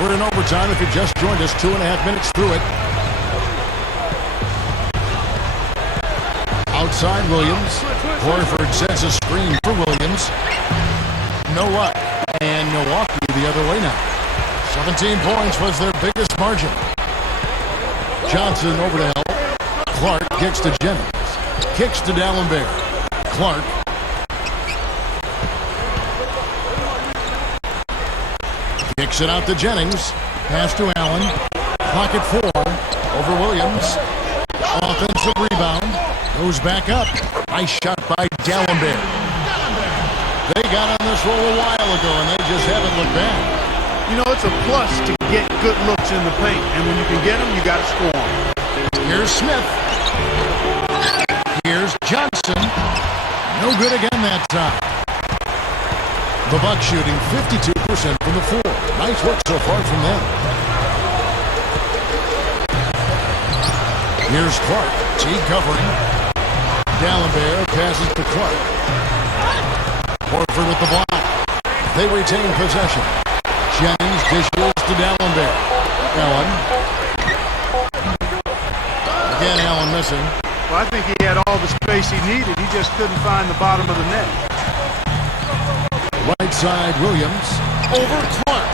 We're in overtime if you just joined us. 2.5 minutes through it. Outside Williams. Horford sets a screen for Williams. No luck. And Milwaukee the other way now. 17 points was their biggest margin. Johnson over to help. Clark kicks to Jennings. Kicks to Dallenberg. Clark. Kicks it out to Jennings. Pass to Allen. Clock at 4. Over Williams. Offensive rebound. Goes back up. Nice shot by Dallenberg. They got on this roll a while ago, and they just haven't looked back. You know, it's a plus to get good looks in the paint. And when you can get them, you got to score them. Here's Smith. Here's Johnson. No good again that time. The Bucks shooting 52% from the floor. Nice work so far from them. Here's Clark. Teague covering. Dallenberg passes to Clark. Horford with the block. They retain possession. Jennings dishes to Dallenberg. Allen. Again, Allen missing. Well, I think he had all the space he needed. He just couldn't find the bottom of the net. Right side, Williams. Over Clark.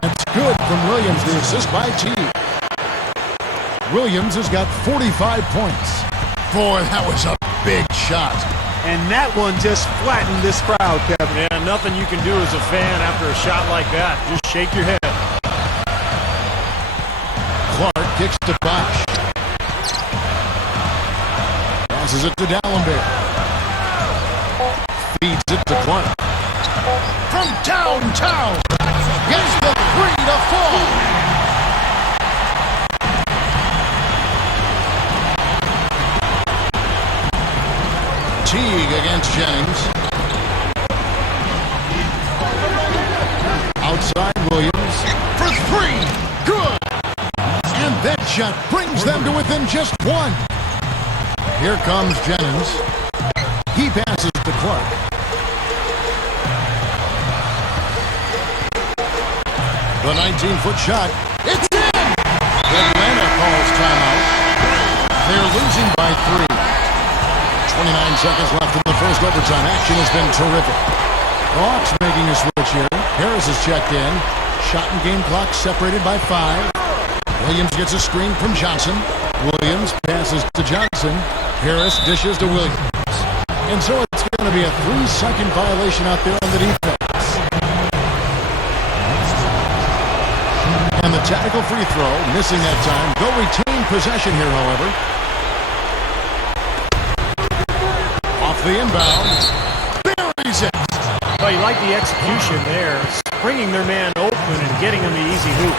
That's good from Williams. The assist by Teague. Williams has got 45 points. Boy, that was a big shot. And that one just flattened this crowd, Kevin. Yeah, nothing you can do as a fan after a shot like that. Just shake your head. Clark kicks to Bosh. Passes it to Dallenberg. Feeds it to Clark. From downtown. Gets the 3 to fall. Teague against Jennings. Outside Williams for 3. Good. And that shot brings them to within just 1. Here comes Jennings. He passes to Clark. The 19-foot shot. It's in! Atlanta calls timeout. They're losing by 3. 29 seconds left in the first overtime. Action has been terrific. The Hawks making a switch here. Harris has checked in. Shot and game clock separated by 5. Williams gets a screen from Johnson. Williams passes to Johnson. Harris dishes to Williams. And so it's going to be a 3-second violation out there on the defense. And the tactical free throw, missing that time. They'll retain possession here, however. Off the inbound. Well, you like the execution there, springing their man open and getting him the easy hoop.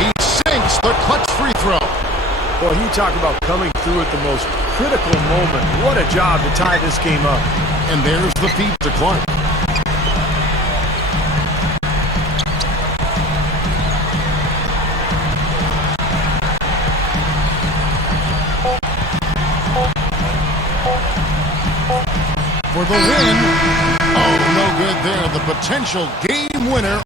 He sinks the clutch free throw. Boy, you talk about coming through at the most critical moment. What a job to tie this game up. And there's the feed to Clark. For the win. Oh, no good there. The potential game winner.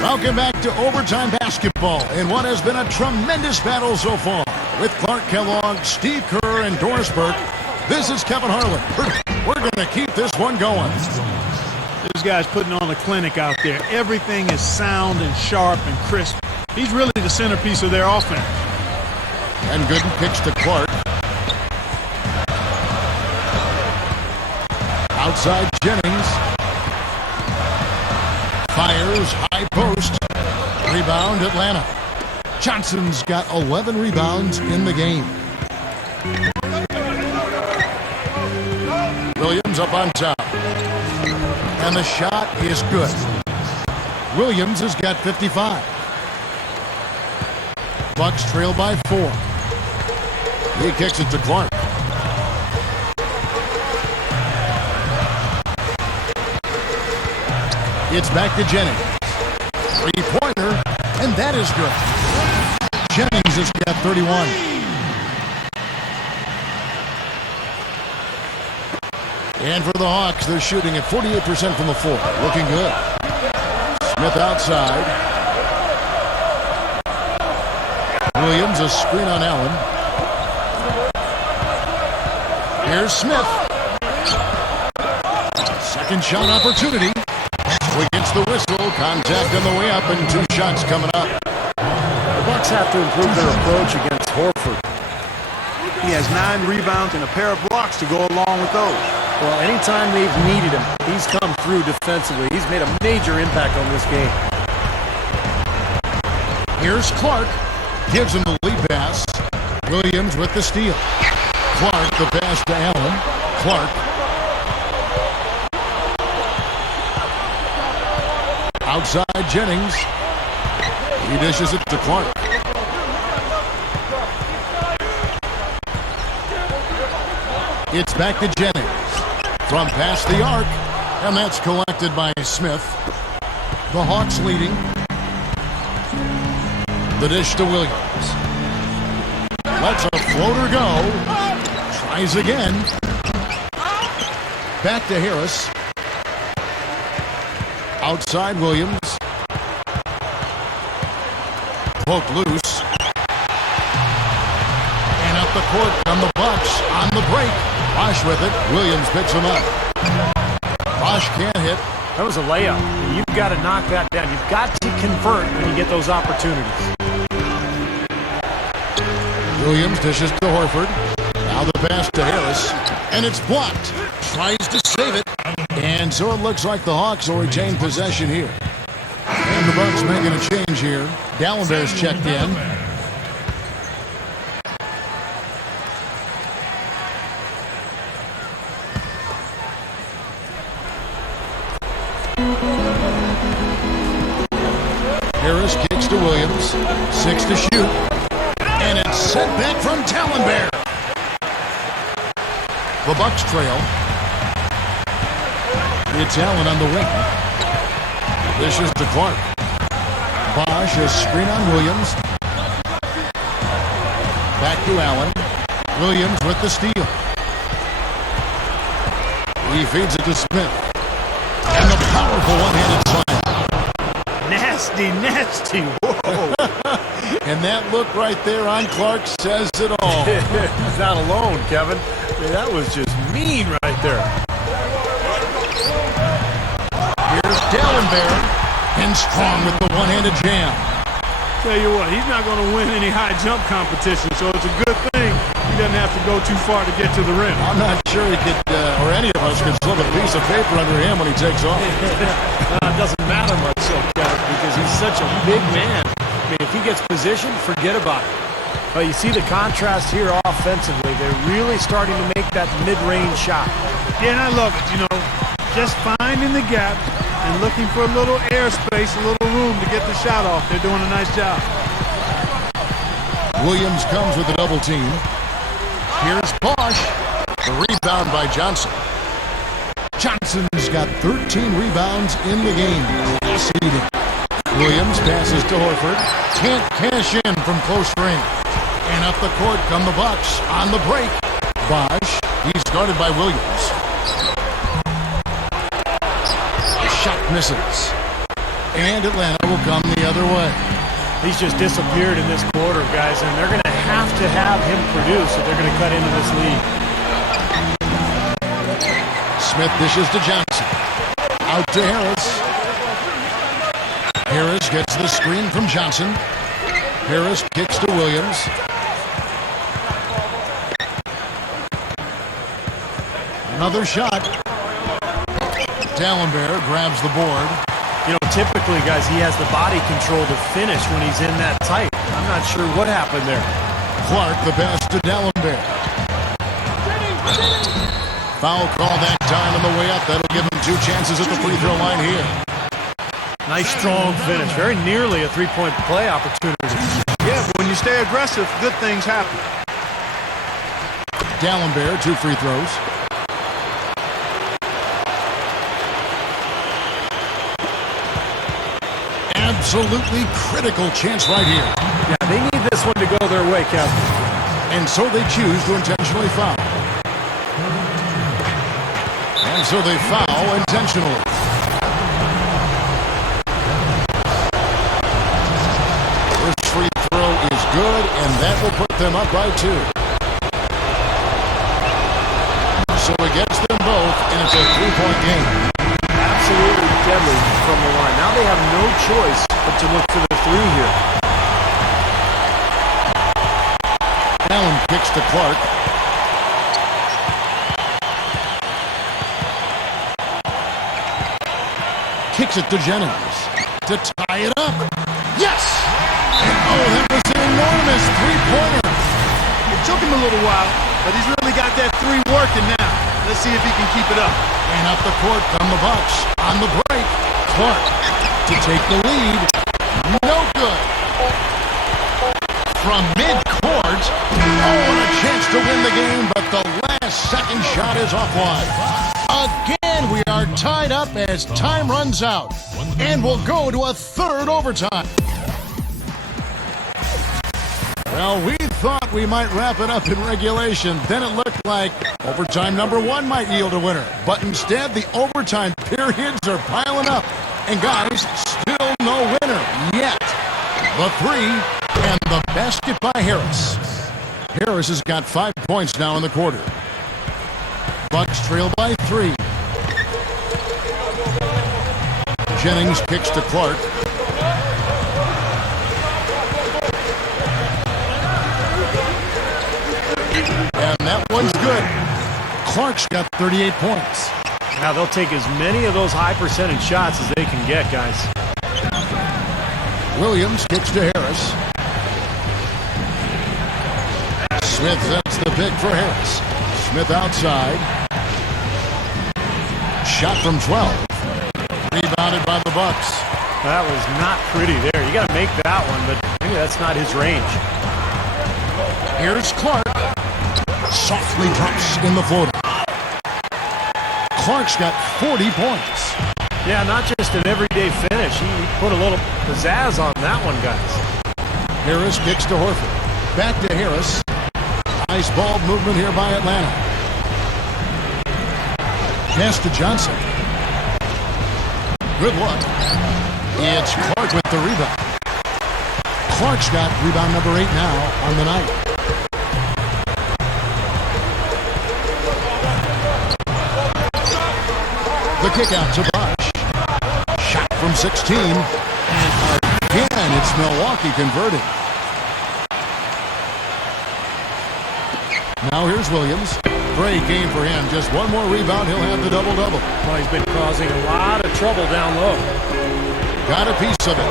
Welcome back to overtime basketball in what has been a tremendous battle so far. With Clark Kellogg, Steve Kerr, and Doris Burke, this is Kevin Harlan. We're going to keep this one going. This guy's putting on a clinic out there. Everything is sound and sharp and crisp. He's really the centerpiece of their offense. And Gooden kicks to Clark. Outside Jennings. Fires, high post. Rebound, Atlanta. Johnson's got 11 rebounds in the game. Williams up on top. And the shot is good. Williams has got 55. Bucks trail by 4. He kicks it to Clark. It's back to Jennings. Three-pointer, and that is good. Jennings has got 31. And for the Hawks, they're shooting at 48% from the floor. Looking good. Smith outside. Williams, a screen on Allen. Here's Smith. Second shot opportunity. Against the whistle, contact on the way up, and 2 shots coming up. The Bucks have to improve their approach against Horford. He has 9 rebounds and a pair of blocks to go along with those. Well, anytime they've needed him, he's come through defensively. He's made a major impact on this game. Here's Clark. Gives him the lead pass. Williams with the steal. Clark, the pass to Allen. Clark. Outside Jennings. He dishes it to Clark. It's back to Jennings. From past the arc. And that's collected by Smith. The Hawks leading. The dish to Williams. Lets a floater go. Tries again. Back to Harris. Outside Williams. Poked loose. And up the court on the Bucks. On the break. Bosh with it. Williams picks him up. Bosh can't hit. That was a layup. You've got to knock that down. You've got to convert when you get those opportunities. Williams dishes to Horford. Now the pass to Harris. And it's blocked. Tries to save it. And so it looks like the Hawks will retain possession here. And the Bucks making a change here. Dallenberg's checked in. Harris kicks to Williams. 6 to shoot. And it's sent back from Dallenberg. The Bucks trail. It's Allen on the wing. This is to Clark. Bosh, a screen on Williams. Back to Allen. Williams with the steal. He feeds it to Smith. And the powerful one-handed slam. Nasty, nasty. Whoa. And that look right there on Clark says it all. He's not alone, Kevin. I mean, that was just mean right there. Here's Dallenberg, and strong with the one-handed jam. Tell you what, he's not going to win any high jump competition, so it's a good thing He doesn't have to go too far to get to the rim. I'm not sure he could, or any of us could slip a piece of paper under him when he takes off. It doesn't matter much, so Kevin, because he's such a big man. I mean, if he gets positioned, forget about it. But you see the contrast here offensively. They're really starting to make that mid-range shot. Yeah, and I love it, you know, just finding the gap and looking for a little airspace, a little room to get the shot off. They're doing a nice job. Williams comes with a double team. Here's Bosh. The rebound by Johnson. Johnson's got 13 rebounds in the game. Class eating. Williams passes to Horford. Can't cash in from close range. And up the court come the Bucks on the break. Bosh, he's guarded by Williams. The shot misses. And Atlanta will come the other way. He's just disappeared in this quarter, guys, and they're going to have him produce if they're going to cut into this lead. Smith dishes to Johnson. Out to Harris. Harris gets the screen from Johnson. Harris kicks to Williams. Another shot. D'Alembert grabs the board. You know, typically, guys, he has the body control to finish when he's in that tight. I'm not sure what happened there. Clark the pass to D'Alembert. Foul call that time on the way up. That'll give him 2 chances at the free throw line here. Nice, strong finish. Very nearly a three-point play opportunity. Yeah, but when you stay aggressive, good things happen. D'Alembert, 2 free throws. Absolutely critical chance right here. Yeah, they need this one to go their way, Kevin. And so they choose to intentionally foul. And so they foul intentionally. First free throw is good, and that will put them up by 2. So it gets them both, and it's a 3-point game. Absolutely deadly from the line. Now they have no choice but to look for the 3 here. Allen kicks to Clark. Kicks it to Jennings to tie it up. Yes! And oh, that was an enormous 3-pointer. It took him a little while, but he's really got that 3 working now. Let's see if he can keep it up. And up the court come the Bucks. On the break, Clark to take the lead. No good. From mid-court. Oh, and a chance to win the game, but the last second shot is offline. Again, we are tied up as time runs out. And we'll go to a 3rd overtime. Well, we thought we might wrap it up in regulation. Then it looked like overtime number 1 might yield a winner. But instead, the overtime periods are piling up. And guys, still no winner yet. The 3 and the basket by Harris. Harris has got 5 points now in the quarter. Bucks trail by 3. Jennings kicks to Clark. And that one's good. Clark's got 38 points. Now they'll take as many of those high percentage shots as they can get, guys. Williams kicks to Harris. Smith sets the pick for Harris. Smith outside. Shot from 12. Rebounded by the Bucks. That was not pretty there. You got to make that one, but maybe that's not his range. Here's Clark. Softly drops in the floater. Clark's got 40 points. Yeah, not just an everyday finish. He put a little pizzazz on that one, guys. Harris kicks to Horford. Back to Harris. Nice ball movement here by Atlanta. Pass to Johnson. Good luck. It's Clark with the rebound. Clark's got rebound number 8 now on the night. The kick out to Bosh. Shot from 16. And again, it's Milwaukee converting. Now here's Williams. Great game for him. Just one more rebound, he'll have the double-double. Well, he's been causing a lot of trouble down low. Got a piece of it.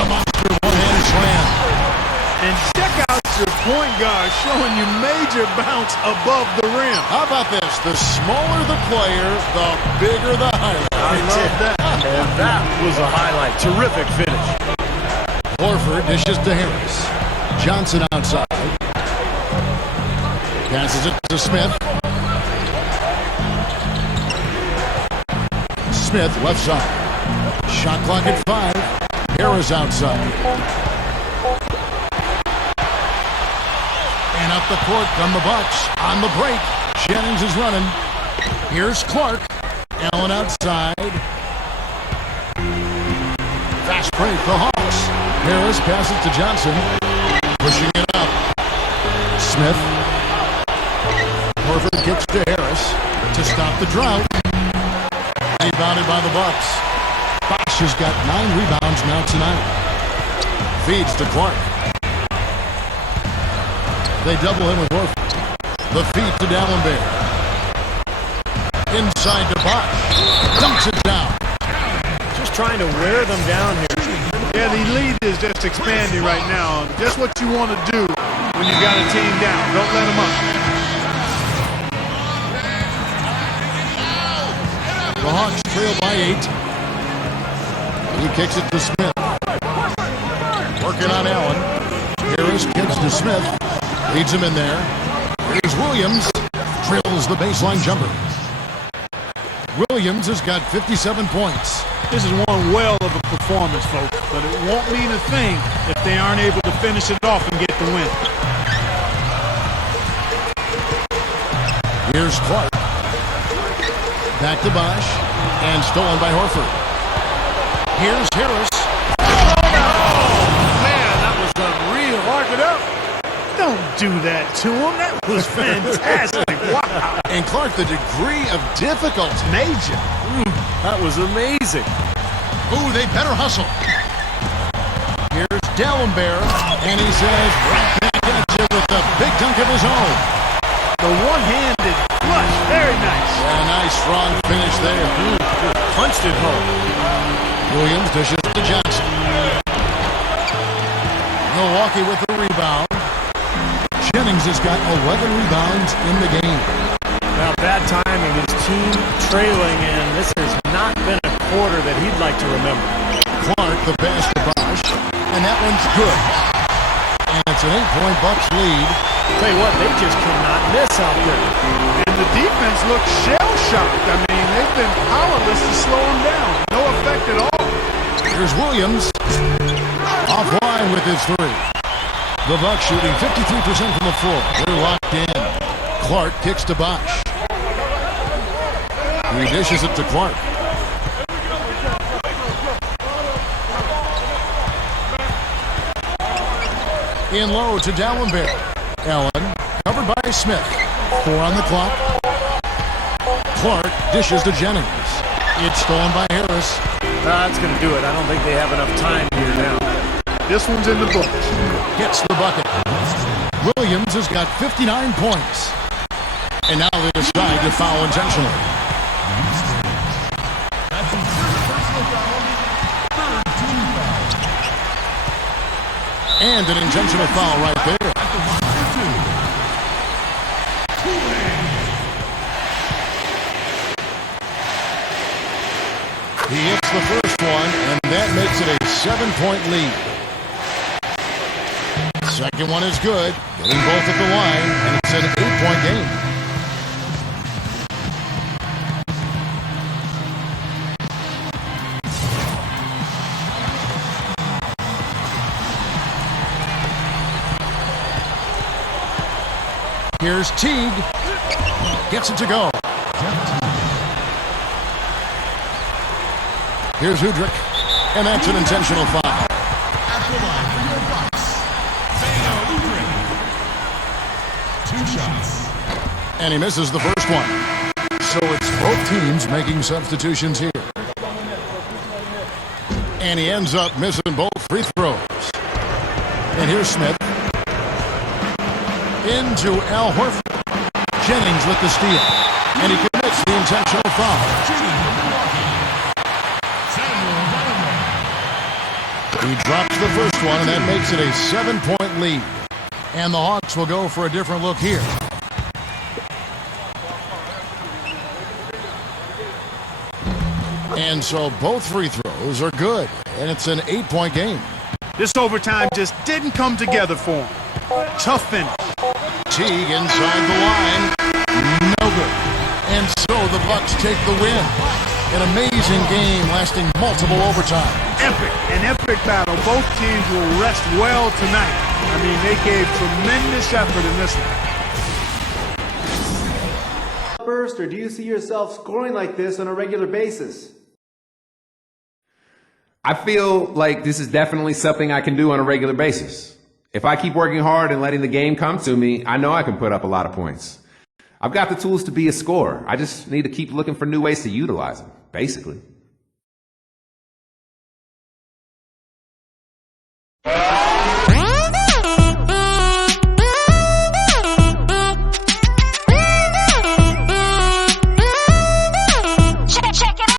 A monster one-hand slam. And check out your point guard showing you major bounce above the rim. How about this? The smaller the player, the bigger the highlight. I love that. And that was a highlight. Terrific finish. Horford dishes to Harris. Johnson outside. Passes it to Smith. Smith left side. Shot clock at 5. Harris outside. And up the court come the Bucks. On the break, Jennings is running. Here's Clark. Allen outside. Fast break, the Hawks. Harris passes to Johnson. Pushing it up. Smith. Horford kicks to Harris to stop the drought. Rebounded by the Bucks. Bosh has got 9 rebounds now tonight. Feeds to Clark. They double him with Horford. The feed to D'Alembert. Inside to Bosh. Dumps it down. Just trying to wear them down here. Yeah, the lead is just expanding right now. Just what you want to do when you got a team down. Don't let them up. The Hawks trail by 8. He kicks it to Smith. Working on Allen. Harris kicks to Smith. Leads him in there. Here's Williams. Drills the baseline jumper. Williams has got 57 points. This is one well of a performance, folks, but it won't mean a thing if they aren't able to finish it off and get the win. Here's Clark. Back to Bosh. And stolen by Horford. Here's Harris. Man, that was unreal. Mark it up. Don't do that to him. That was fantastic. Wow. And Clark, the degree of difficulty. Major. That was amazing. Ooh, they better hustle. Here's D'Alembert. And he says, right back at you with the big dunk of his own. The one-handed flush. Very nice. And a nice, strong finish there. Punched it home. Williams dishes to Johnson. Milwaukee with the rebound. Jennings has got 11 rebounds in the game. Now, bad timing. His team trailing, and this has not been a quarter that he'd like to remember. Clark, the pass to Bosh, and that one's good. And it's an 8-point Bucks lead. Tell you what, they just cannot miss out there. And the defense looks shell-shocked. I mean, they've been powerless to slow them down. No effect at all. Here's Williams. Offline with his 3. The Bucks shooting 53% from the floor. They're locked in. Clark kicks to Bosh. He dishes it to Clark. In low to D'Alembert. Allen covered by Smith. 4 on the clock. Clark dishes to Jennings. It's stolen by Harris. That's going to do it. I don't think they have enough time here now. This one's in the books. Gets the bucket. Williams has got 59 points. And now they decide to foul intentionally. And an intentional foul right there. He hits the first one, and that makes it a 7-point lead. Second one is good. Getting both at the line, and it's an 8-point game. Here's Teague. Gets it to go. Here's Udrich. And that's an intentional foul. At the line for your Bucks, 2 shots. And he misses the first one. So it's both teams making substitutions here. And he ends up missing both free throws. And here's Smith. into Al Horford. Jennings with the steal. And he commits the intentional foul. He drops the first one, and that makes it a 7-point lead. And the Hawks will go for a different look here. And so both free throws are good, and it's an 8-point game. This overtime just didn't come together for him. Tough finish. Teague inside the line. No good. And so the Bucks take the win. An amazing game lasting multiple overtime. An epic battle. Both teams will rest well tonight. I mean, they gave tremendous effort in this one. First, or do you see yourself scoring like this on a regular basis? I feel like this is definitely something I can do on a regular basis. If I keep working hard and letting the game come to me, I know I can put up a lot of points. I've got the tools to be a scorer. I just need to keep looking for new ways to utilize them, basically.